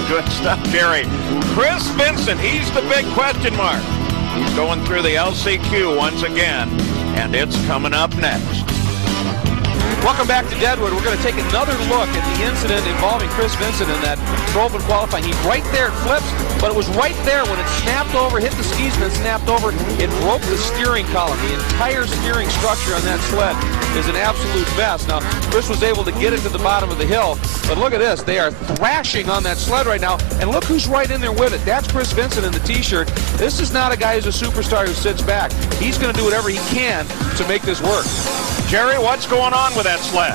Good stuff, Jerry. Chris Vincent, he's the big question mark. He's going through the LCQ once again, and it's coming up next. Welcome back to Deadwood. We're going to take another look at the incident involving Chris Vincent in that Tropen qualifying. He right there flips, but it was right there when it snapped over, hit the skis, and then snapped over. It broke the steering column. The entire steering structure on that sled is an absolute mess. Now, Chris was able to get it to the bottom of the hill, but look at this. They are thrashing on that sled right now, and look who's right in there with it. That's Chris Vincent in the T-shirt. This is not a guy who's a superstar who sits back. He's going to do whatever he can to make this work. Jerry, what's going on with that sled?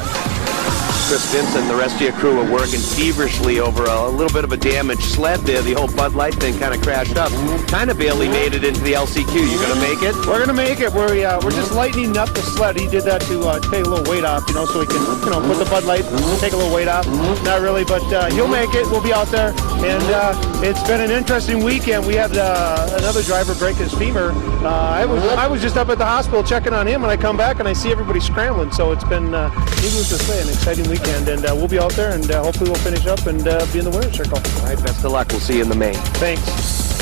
Chris Vincent and the rest of your crew are working feverishly over a little bit of a damaged sled there. The whole Bud Light thing kind of crashed up. Kind of barely made it into the LCQ. You going to make it? We're going to make it. We're just lightening up the sled. He did that to take a little weight off, you know, so he can, you know, put the Bud Light, take a little weight off. Not really, but he'll make it. We'll be out there. And it's been an interesting weekend. We had another driver break his femur. I was just up at the hospital checking on him, and I come back and I see everybody scrambling. So it's been, needless to say, an exciting weekend. And we'll be out there, and hopefully we'll finish up and be in the winner's circle. All right, best of luck. We'll see you in the main. Thanks.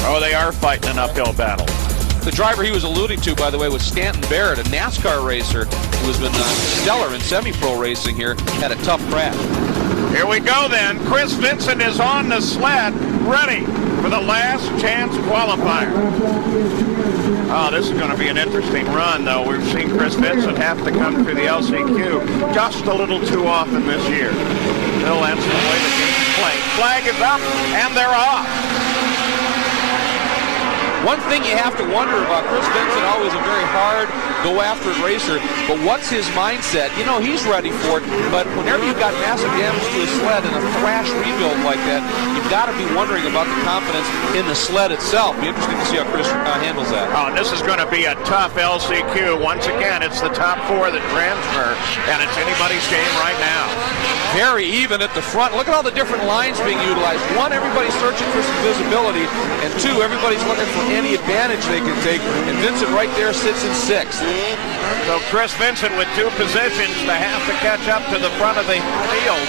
Oh, they are fighting an uphill battle. The driver he was alluding to, by the way, was Stanton Barrett, a NASCAR racer who has been stellar in semi-pro racing here. Had a tough crash. Here we go then. Chris Vincent is on the sled, ready for the last chance qualifier. Oh, this is going to be an interesting run, though. We've seen Chris Vincent have to come through the LCQ just a little too often this year. Still, that's the way the game's played. Flag is up, and they're off. One thing you have to wonder about Chris Vincent, always a very hard, go-after-it racer, but what's his mindset? You know, he's ready for it, but whenever you've got massive damage to a sled and a thrash rebuild like that, you've got to be wondering about the confidence in the sled itself. Be interesting to see how Chris handles that. Oh, and this is going to be a tough LCQ. Once again, it's the top four that transfer, and it's anybody's game right now. Very even at the front. Look at all the different lines being utilized. One, everybody's searching for some visibility, and two, everybody's looking for any advantage they can take, and Vincent right there sits in sixth. So Chris Vincent with two positions to have to catch up to the front of the field.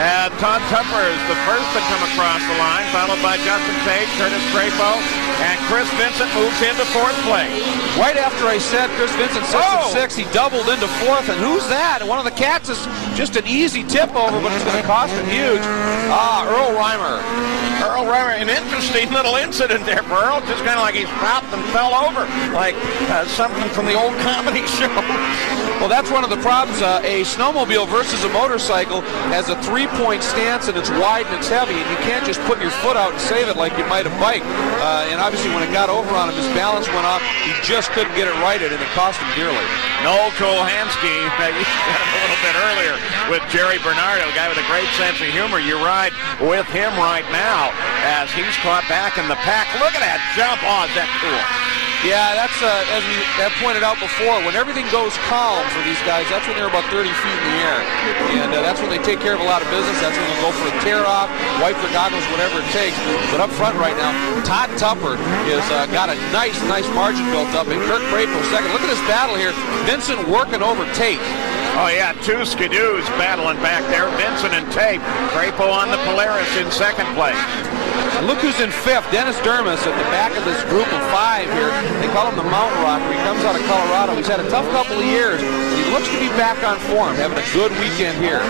And Todd Tupper is the first to come across the line, followed by Justin Page, Curtis Crapo, and Chris Vincent moves into fourth place. Right after I said Chris Vincent sits in sixth, he doubled into fourth, and who's that? And one of the cats is just an easy tip over, but it's going to cost him huge. Earl Reimer. Earl Earl, an interesting little incident there for Earl, just kind of like he stopped and fell over, like something from the old comedy show. Well, that's one of the problems. A snowmobile versus a motorcycle has a three-point stance, and it's wide and it's heavy, and you can't just put your foot out and save it like you might a bike. And obviously when it got over on him, his balance went off. He just couldn't get it righted, and it cost him dearly. Noel Kolansky, you got him a little bit earlier with Jerry Bernardo, a guy with a great sense of humor. You ride with him right now as he's caught back in the pack. Look at that jump. Oh, is that cool? Yeah, that's, as we have pointed out before, when everything goes calm for these guys, that's when they're about 30 feet in the air. And that's when they take care of a lot of business. That's when they'll go for a tear-off, wipe their goggles, whatever it takes. But up front right now, Todd Tupper has got a nice margin built up. And Kirk Crapo second. Look at this battle here. Vincent working over Tate. Oh, yeah, two Skidoos battling back there, Vincent and Tate. Crapo on the Polaris in second place. And look who's in fifth. Dennis Dermis at the back of this group of five here. They call him the Mountain Rocker. He comes out of Colorado. He's had a tough couple of years. He looks to be back on form, having a good weekend here.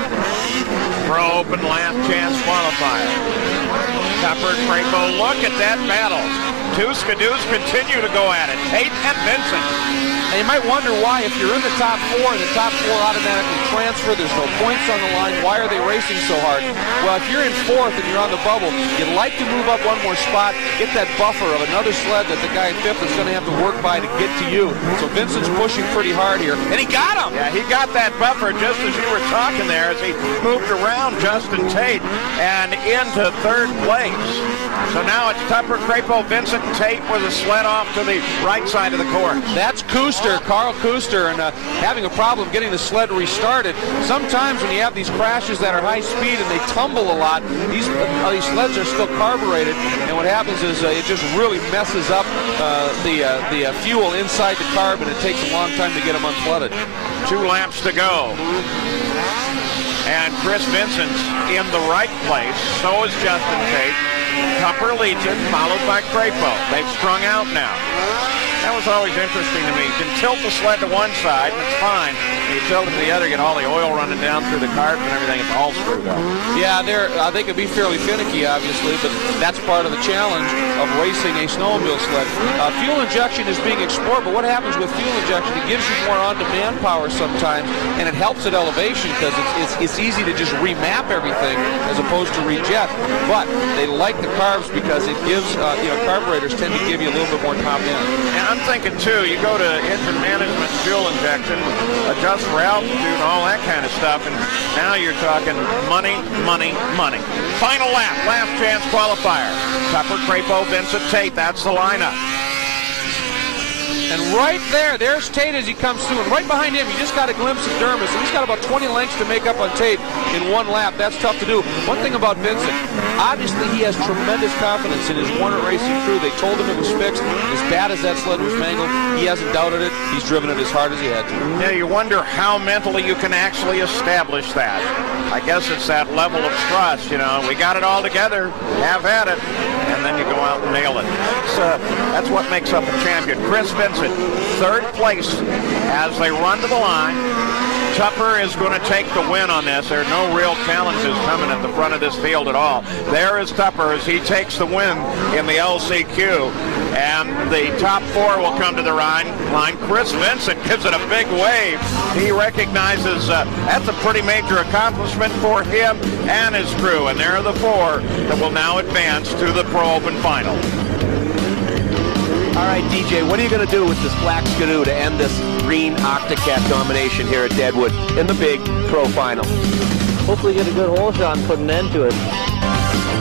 Pro Open last chance qualifier. Tupper, Crapo, look at that battle. Two Skidoos continue to go at it. Tate and Vincent. And you might wonder why, if you're in the top four and the top four automatically transfer, there's no points on the line, why are they racing so hard? Well, if you're in fourth and you're on the bubble, you'd like to move up one more spot, get that buffer of another sled that the guy in fifth is going to have to work by to get to you. So Vincent's pushing pretty hard here, and he got him! Yeah, he got that buffer just as you were talking there as he moved around Justin Tate and into third place. So now it's Tupper, Crapo, Vincent, and Tate with a sled off to the right side of the course. That's Carl Kuster, and having a problem getting the sled restarted. Sometimes when you have these crashes that are high speed and they tumble a lot, these sleds are still carbureted, and what happens is it just really messes up the fuel inside the carb, and it takes a long time to get them unflooded. 2 laps to go. And Chris Vincent's in the right place. So is Justin Tate. Tupper leads it, followed by Crapo. They've strung out now. That was always interesting to me. You can tilt the sled to one side, and it's fine. When you tilt it to the other, get all the oil running down through the carbs and everything. It's all screwed up. Yeah, they could be fairly finicky, obviously, but that's part of the challenge of racing a snowmobile sled. Fuel injection is being explored, but what happens with fuel injection? It gives you more on-demand power sometimes, and it helps at elevation because it's easy to just remap everything as opposed to rejet. But they like the carbs because it gives, carburetors tend to give you a little bit more top end. And I'm thinking, too, you go to engine management, fuel injection, adjust for altitude, and all that kind of stuff, and now you're talking money, money, money. Final lap, last chance qualifier. Tupper, Crapo, Vincent, Tate, that's the lineup. And right there's Tate as he comes through. And right behind him, you just got a glimpse of Dermis. And he's got about 20 lengths to make up on Tate in one lap. That's tough to do. One thing about Vincent, obviously he has tremendous confidence in his Warner Racing crew. They told him it was fixed. As bad as that sled was mangled, he hasn't doubted it. He's driven it as hard as he had to. Yeah, you wonder how mentally you can actually establish that. I guess it's that level of trust, We got it all together. Have at it. And then you go out and nail it. So that's what makes up a champion. Chris Vincent, third place as they run to the line. Tupper is going to take the win on this. There are no real challenges coming at the front of this field at all. There is Tupper as he takes the win in the LCQ. And the top four will come to the line. Chris Vincent gives it a big wave. He recognizes that's a pretty major accomplishment for him and his crew. And there are the four that will now advance to the Pro Open Final. All right, DJ, what are you going to do with this black Skidoo to end this green Octocat domination here at Deadwood in the big Pro Final? Hopefully get a good hole shot and put an end to it.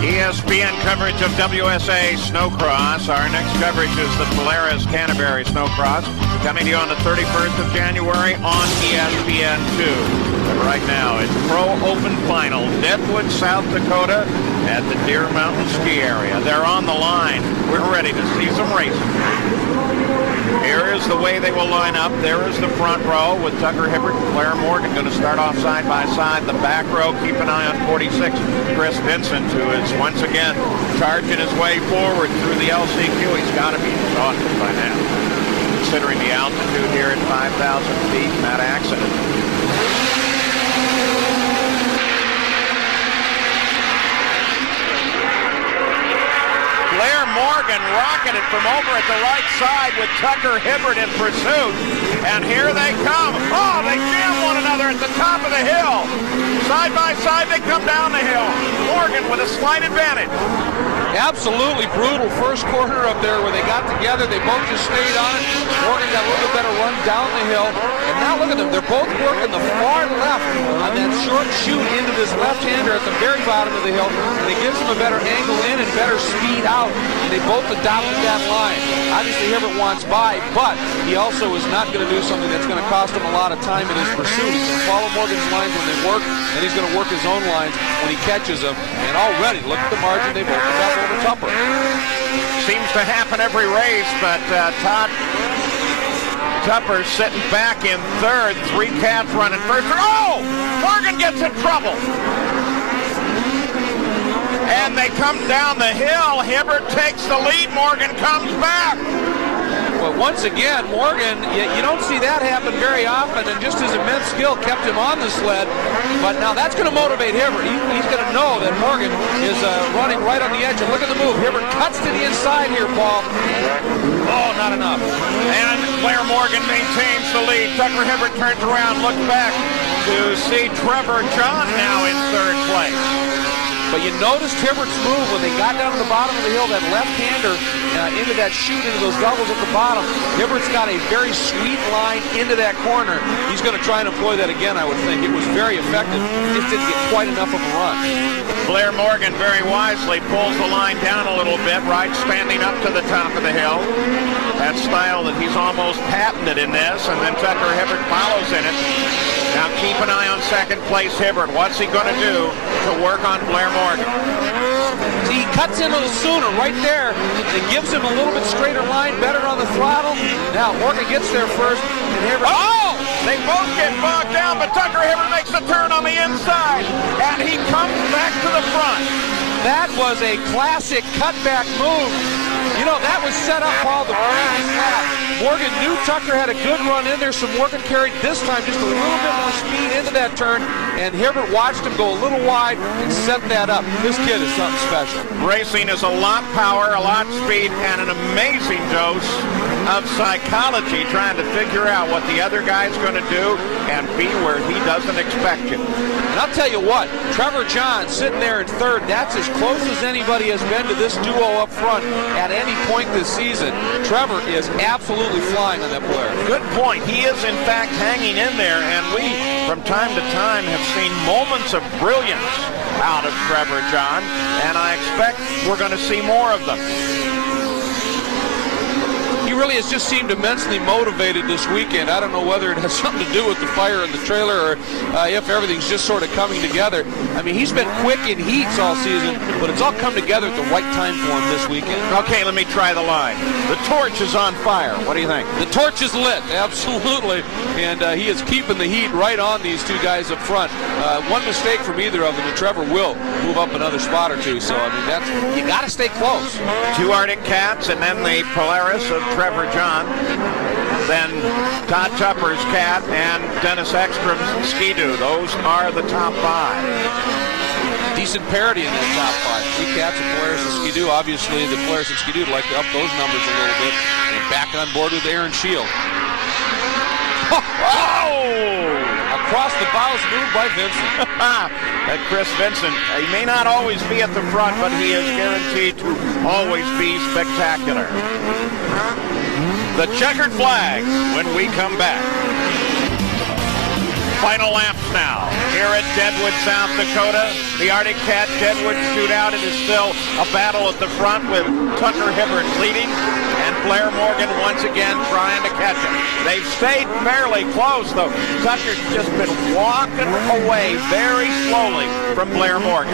ESPN coverage of WSA Snocross. Our next coverage is the Polaris Canterbury Snocross, coming to you on the 31st of January on ESPN2. But right now, it's Pro Open Final, Deadwood, South Dakota, at the Deer Mountain Ski Area. They're on the line. We're ready to see some racing. Here is the way they will line up. There is the front row with Tucker Hibbert and Claire Morgan going to start off side by side. The back row, keep an eye on 46, Chris Vincent, who is once again charging his way forward through the LCQ. He's got to be exhausted by now, considering the altitude here at 5,000 feet and that accident. Morgan rocketed from over at the right side with Tucker Hibbert in pursuit. And here they come. Oh, they jam one another at the top of the hill. Side by side, they come down the hill. Morgan with a slight advantage. Absolutely brutal first corner up there where they got together. They both just stayed on it. Morgan got a little bit better run down the hill. And now look at them. They're both working the far left on that short shoot into this left-hander at the very bottom of the hill. And it gives them a better angle in and better speed out. And they both adopted that line. Obviously, Hibbert wants by, but he also is not going to do something that's going to cost him a lot of time in his pursuit. He's going to follow Morgan's lines when they work, and he's going to work his own lines when he catches them. And already, look at the margin they've opened up over Tupper. Seems to happen every race, but Todd Tupper sitting back in third. 3 cats running first. Oh! Morgan gets in trouble. And they come down the hill. Hibbert takes the lead. Morgan comes back. Well, once again, Morgan, you don't see that happen very often, and just his immense skill kept him on the sled. But now that's going to motivate Hibbert. He's going to know that Morgan is running right on the edge. And look at the move. Hibbert cuts to the inside here, Paul. Oh, not enough. And Blair Morgan maintains the lead. Tucker Hibbert turns around, looks back to see Trevor John now in third place. But you noticed Hibbert's move when they got down to the bottom of the hill, that left-hander into that chute, into those doubles at the bottom. Hibbert's got a very sweet line into that corner. He's going to try and employ that again, I would think. It was very effective. Just didn't get quite enough of a run. Blair Morgan very wisely pulls the line down a little bit, right standing up to the top of the hill. That style that he's almost patented in this, and then Tucker Hibbert follows in it. Now keep an eye on second place Hibbert. What's he going to do to work on Blair Morgan? See, he cuts in a little sooner right there. It gives him a little bit straighter line, better on the throttle. Now Morgan gets there first, and Hibbert... Oh! They both get bogged down, but Tucker Hibbert makes a turn on the inside, and he comes back to the front. That was a classic cutback move. You know, that was set up, Paul, the previous lap. Morgan knew Tucker had a good run in there, some work and carried. This time, just a little bit more speed into that turn, and Hibbert watched him go a little wide and set that up. This kid is something special. Racing is a lot power, a lot speed, and an amazing dose of psychology, trying to figure out what the other guy's going to do and be where he doesn't expect you. And I'll tell you what, Trevor John sitting there in third, that's as close as anybody has been to this duo up front at any point this season. Trevor is absolutely flying on that Blair. Good point. He is, in fact, hanging in there, and we, from time to time, have seen moments of brilliance out of Trevor John, and I expect we're going to see more of them. He really has just seemed immensely motivated this weekend. I don't know whether it has something to do with the fire in the trailer or if everything's just sort of coming together. I mean, he's been quick in heats all season, but it's all come together at the right time for him this weekend. Okay, let me try the line. The torch is on fire. What do you think? The torch is lit, absolutely, and he is keeping the heat right on these two guys up front. One mistake from either of them, and Trevor will move up another spot or two. So, I mean, that's, you got to stay close. 2 Arctic Cats, and then the Polaris of Trevor John, then Todd Tupper's Cat, and Dennis Ekstrom's Ski-Doo. Those are the top 5. Decent parity in that top 5. 3 Cats, a Polaris, and Ski-Doo. Obviously, the Polaris and Ski-Doo would like to up those numbers a little bit. And back on board with Aaron Shield. Oh! Across the bows move by Vincent. Chris Vincent, he may not always be at the front, but he is guaranteed to always be spectacular. The checkered flag when we come back. Final laps now here at Deadwood, South Dakota. The Arctic Cat Deadwood shootout. It is still a battle at the front with Tucker Hibbert leading and Blair Morgan once again trying to catch him. They've stayed fairly close, though. Tucker's just been walking away very slowly from Blair Morgan.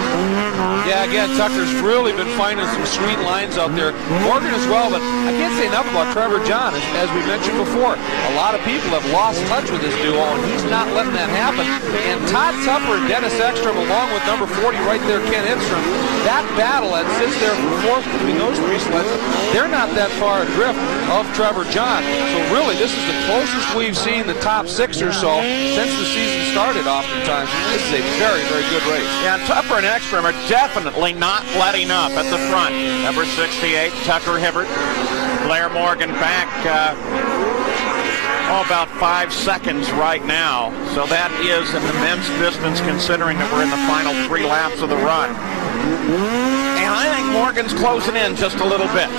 Yeah, again, Tucker's really been finding some sweet lines out there. Morgan as well, but I can't say enough about Trevor John. As we mentioned before, a lot of people have lost touch with this duo, and he's not letting that happen. And Todd Tupper and Dennis Ekstrom, along with number 40 right there, Ken Edstrom, that battle that sits there for fourth between those three sleds, they're not that far adrift of Trevor John. So really, this is the closest we've seen the top 6 or so since the season started oftentimes. This is a very, very good race. Yeah, Tupper and Ekstrom are definitely not letting up at the front. Number 68, Tucker Hibbert. Blair Morgan back about 5 seconds right now. So that is an immense distance considering that we're in the final 3 laps of the run. And I think Morgan's closing in just a little bit.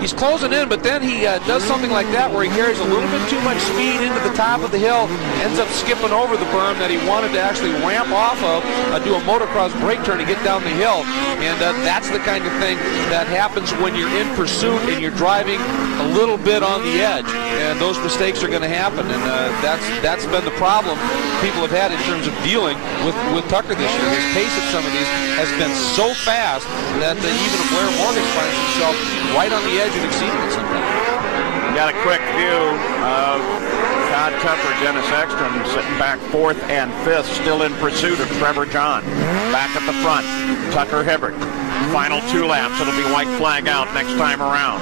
He's closing in, but then he does something like that where he carries a little bit too much speed into the top of the hill, ends up skipping over the berm that he wanted to actually ramp off of, do a motocross brake turn to get down the hill. And that's the kind of thing that happens when you're in pursuit and you're driving a little bit on the edge. And those mistakes are going to happen, and that's been the problem people have had in terms of dealing with Tucker this year. His pace at some of these has been so fast that even Blair Morgan finds himself right on the edge and exceeding it sometimes. Got a quick view of Todd Tupper, Dennis Ekstrom sitting back 4th and 5th, still in pursuit of Trevor John. Back at the front, Tucker Hibbert. Final 2 laps, it'll be white flag out next time around.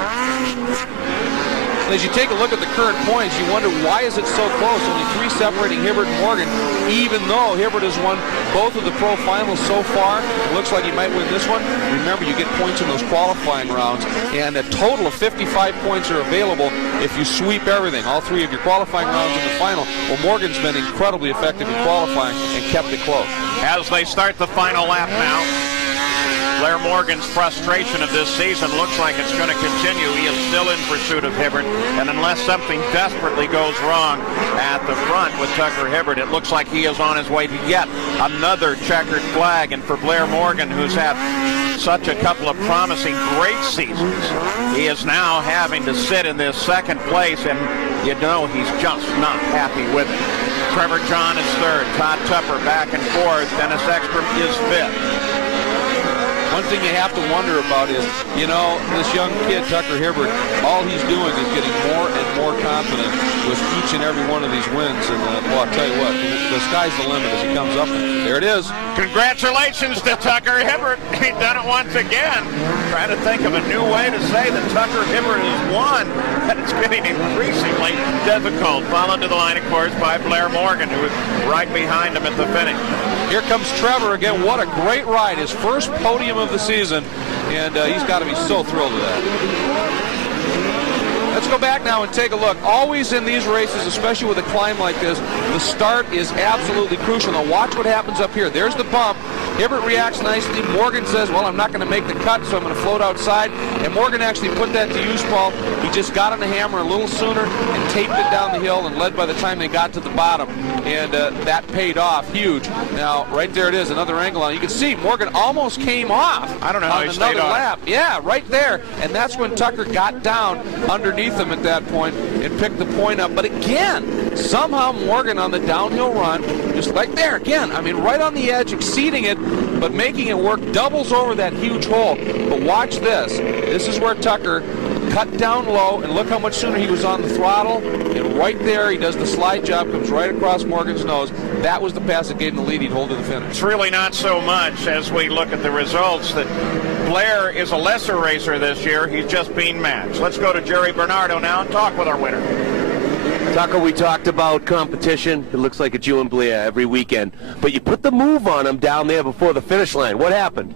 As you take a look at the current points, you wonder why is it so close? Only 3 separating Hibbert and Morgan, even though Hibbert has won both of the pro finals so far. It looks like he might win this one. Remember, you get points in those qualifying rounds, and a total of 55 points are available if you sweep everything, all 3 of your qualifying rounds in the final. Well, Morgan's been incredibly effective in qualifying and kept it close. As they start the final lap now, Blair Morgan's frustration of this season looks like it's going to continue. He is still in pursuit of Hibbert, and unless something desperately goes wrong at the front with Tucker Hibbert, it looks like he is on his way to yet another checkered flag. And for Blair Morgan, who's had such a couple of promising great seasons, he is now having to sit in this 2nd place, and you know he's just not happy with it. Trevor John is 3rd, Todd Tupper back and 4th, Dennis Ekstrom is 5th. One thing you have to wonder about is, this young kid, Tucker Hibbert, all he's doing is getting more and more confident with each and every one of these wins. And, well, I'll tell you what, the sky's the limit as he comes up. There it is. Congratulations to Tucker Hibbert. He's done it once again. Trying to think of a new way to say that Tucker Hibbert has won, and it's getting increasingly difficult. Followed to the line, of course, by Blair Morgan, who is right behind him at the finish. Here comes Trevor again. What a great ride. His first podium of the season, and he's got to be so thrilled with that. Let's go back now and take a look. Always in these races, especially with a climb like this, the start is absolutely crucial. Now watch what happens up here. There's the bump. Hibbert reacts nicely. Morgan says, well, I'm not going to make the cut, so I'm going to float outside. And Morgan actually put that to use, Paul. He just got on the hammer a little sooner and taped it down the hill and led by the time they got to the bottom. And that paid off huge. Now, right there it is, another angle on it. You can see Morgan almost came off. I don't know how he stayed another on. lap. Yeah, right there. And that's when Tucker got down underneath him at that point and picked the point up. But again, somehow Morgan on the downhill run, just like there again, I mean, right on the edge, exceeding it, but making it work, doubles over that huge hole. But watch this. This is where Tucker cut down low, and look how much sooner he was on the throttle. And right there, he does the slide job, comes right across Morgan's nose. That was the pass that gave him the lead. He'd hold to the finish. It's really not so much as we look at the results that Blair is a lesser racer this year. He's just being matched. Let's go to Jerry Bernardo now and talk with our winner. Tucker, we talked about competition. It looks like it's you and Blair every weekend. But you put the move on him down there before the finish line. What happened?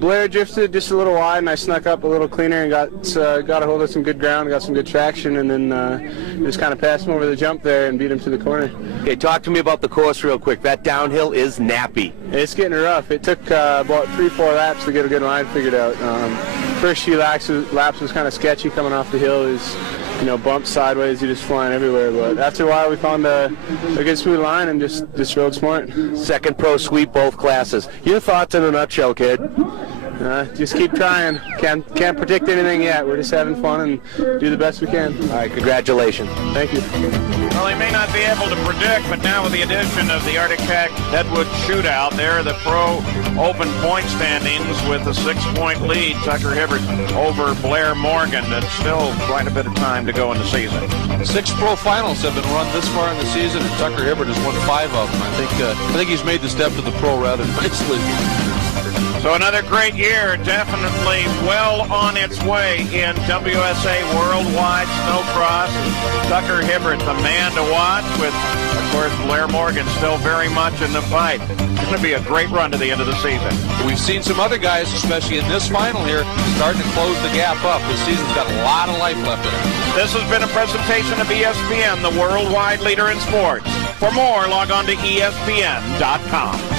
Blair drifted just a little wide, and I snuck up a little cleaner and got a hold of some good ground, got some good traction, and then just kind of passed him over the jump there and beat him to the corner. Okay, talk to me about the course real quick. That downhill is nappy. It's getting rough. It took about 3-4 laps to get a good line figured out. First few laps was kind of sketchy coming off the hill. Is bumps sideways, you're just flying everywhere. But after a while, we found a good smooth line and just rode smart. Second pro sweep, both classes. Your thoughts in a nutshell, kid? Just keep trying. Can't predict anything yet. We're just having fun and do the best we can. All right, congratulations. Thank you. Well, he may not be able to predict, but now with the addition of the Arctic Tech Deadwood Shootout, there the pro open point standings with a 6-point lead. Tucker Hibbert over Blair Morgan. It's still quite a bit of time to go in the season. 6 pro finals have been run this far in the season, and Tucker Hibbert has won 5 of them. I think he's made the step to the pro rather nicely. So another great year, definitely well on its way in WSA Worldwide Snocross. Tucker Hibbert, the man to watch, with, of course, Blair Morgan still very much in the fight. It's going to be a great run to the end of the season. We've seen some other guys, especially in this final here, starting to close the gap up. This season's got a lot of life left in it. This has been a presentation of ESPN, the worldwide leader in sports. For more, log on to ESPN.com.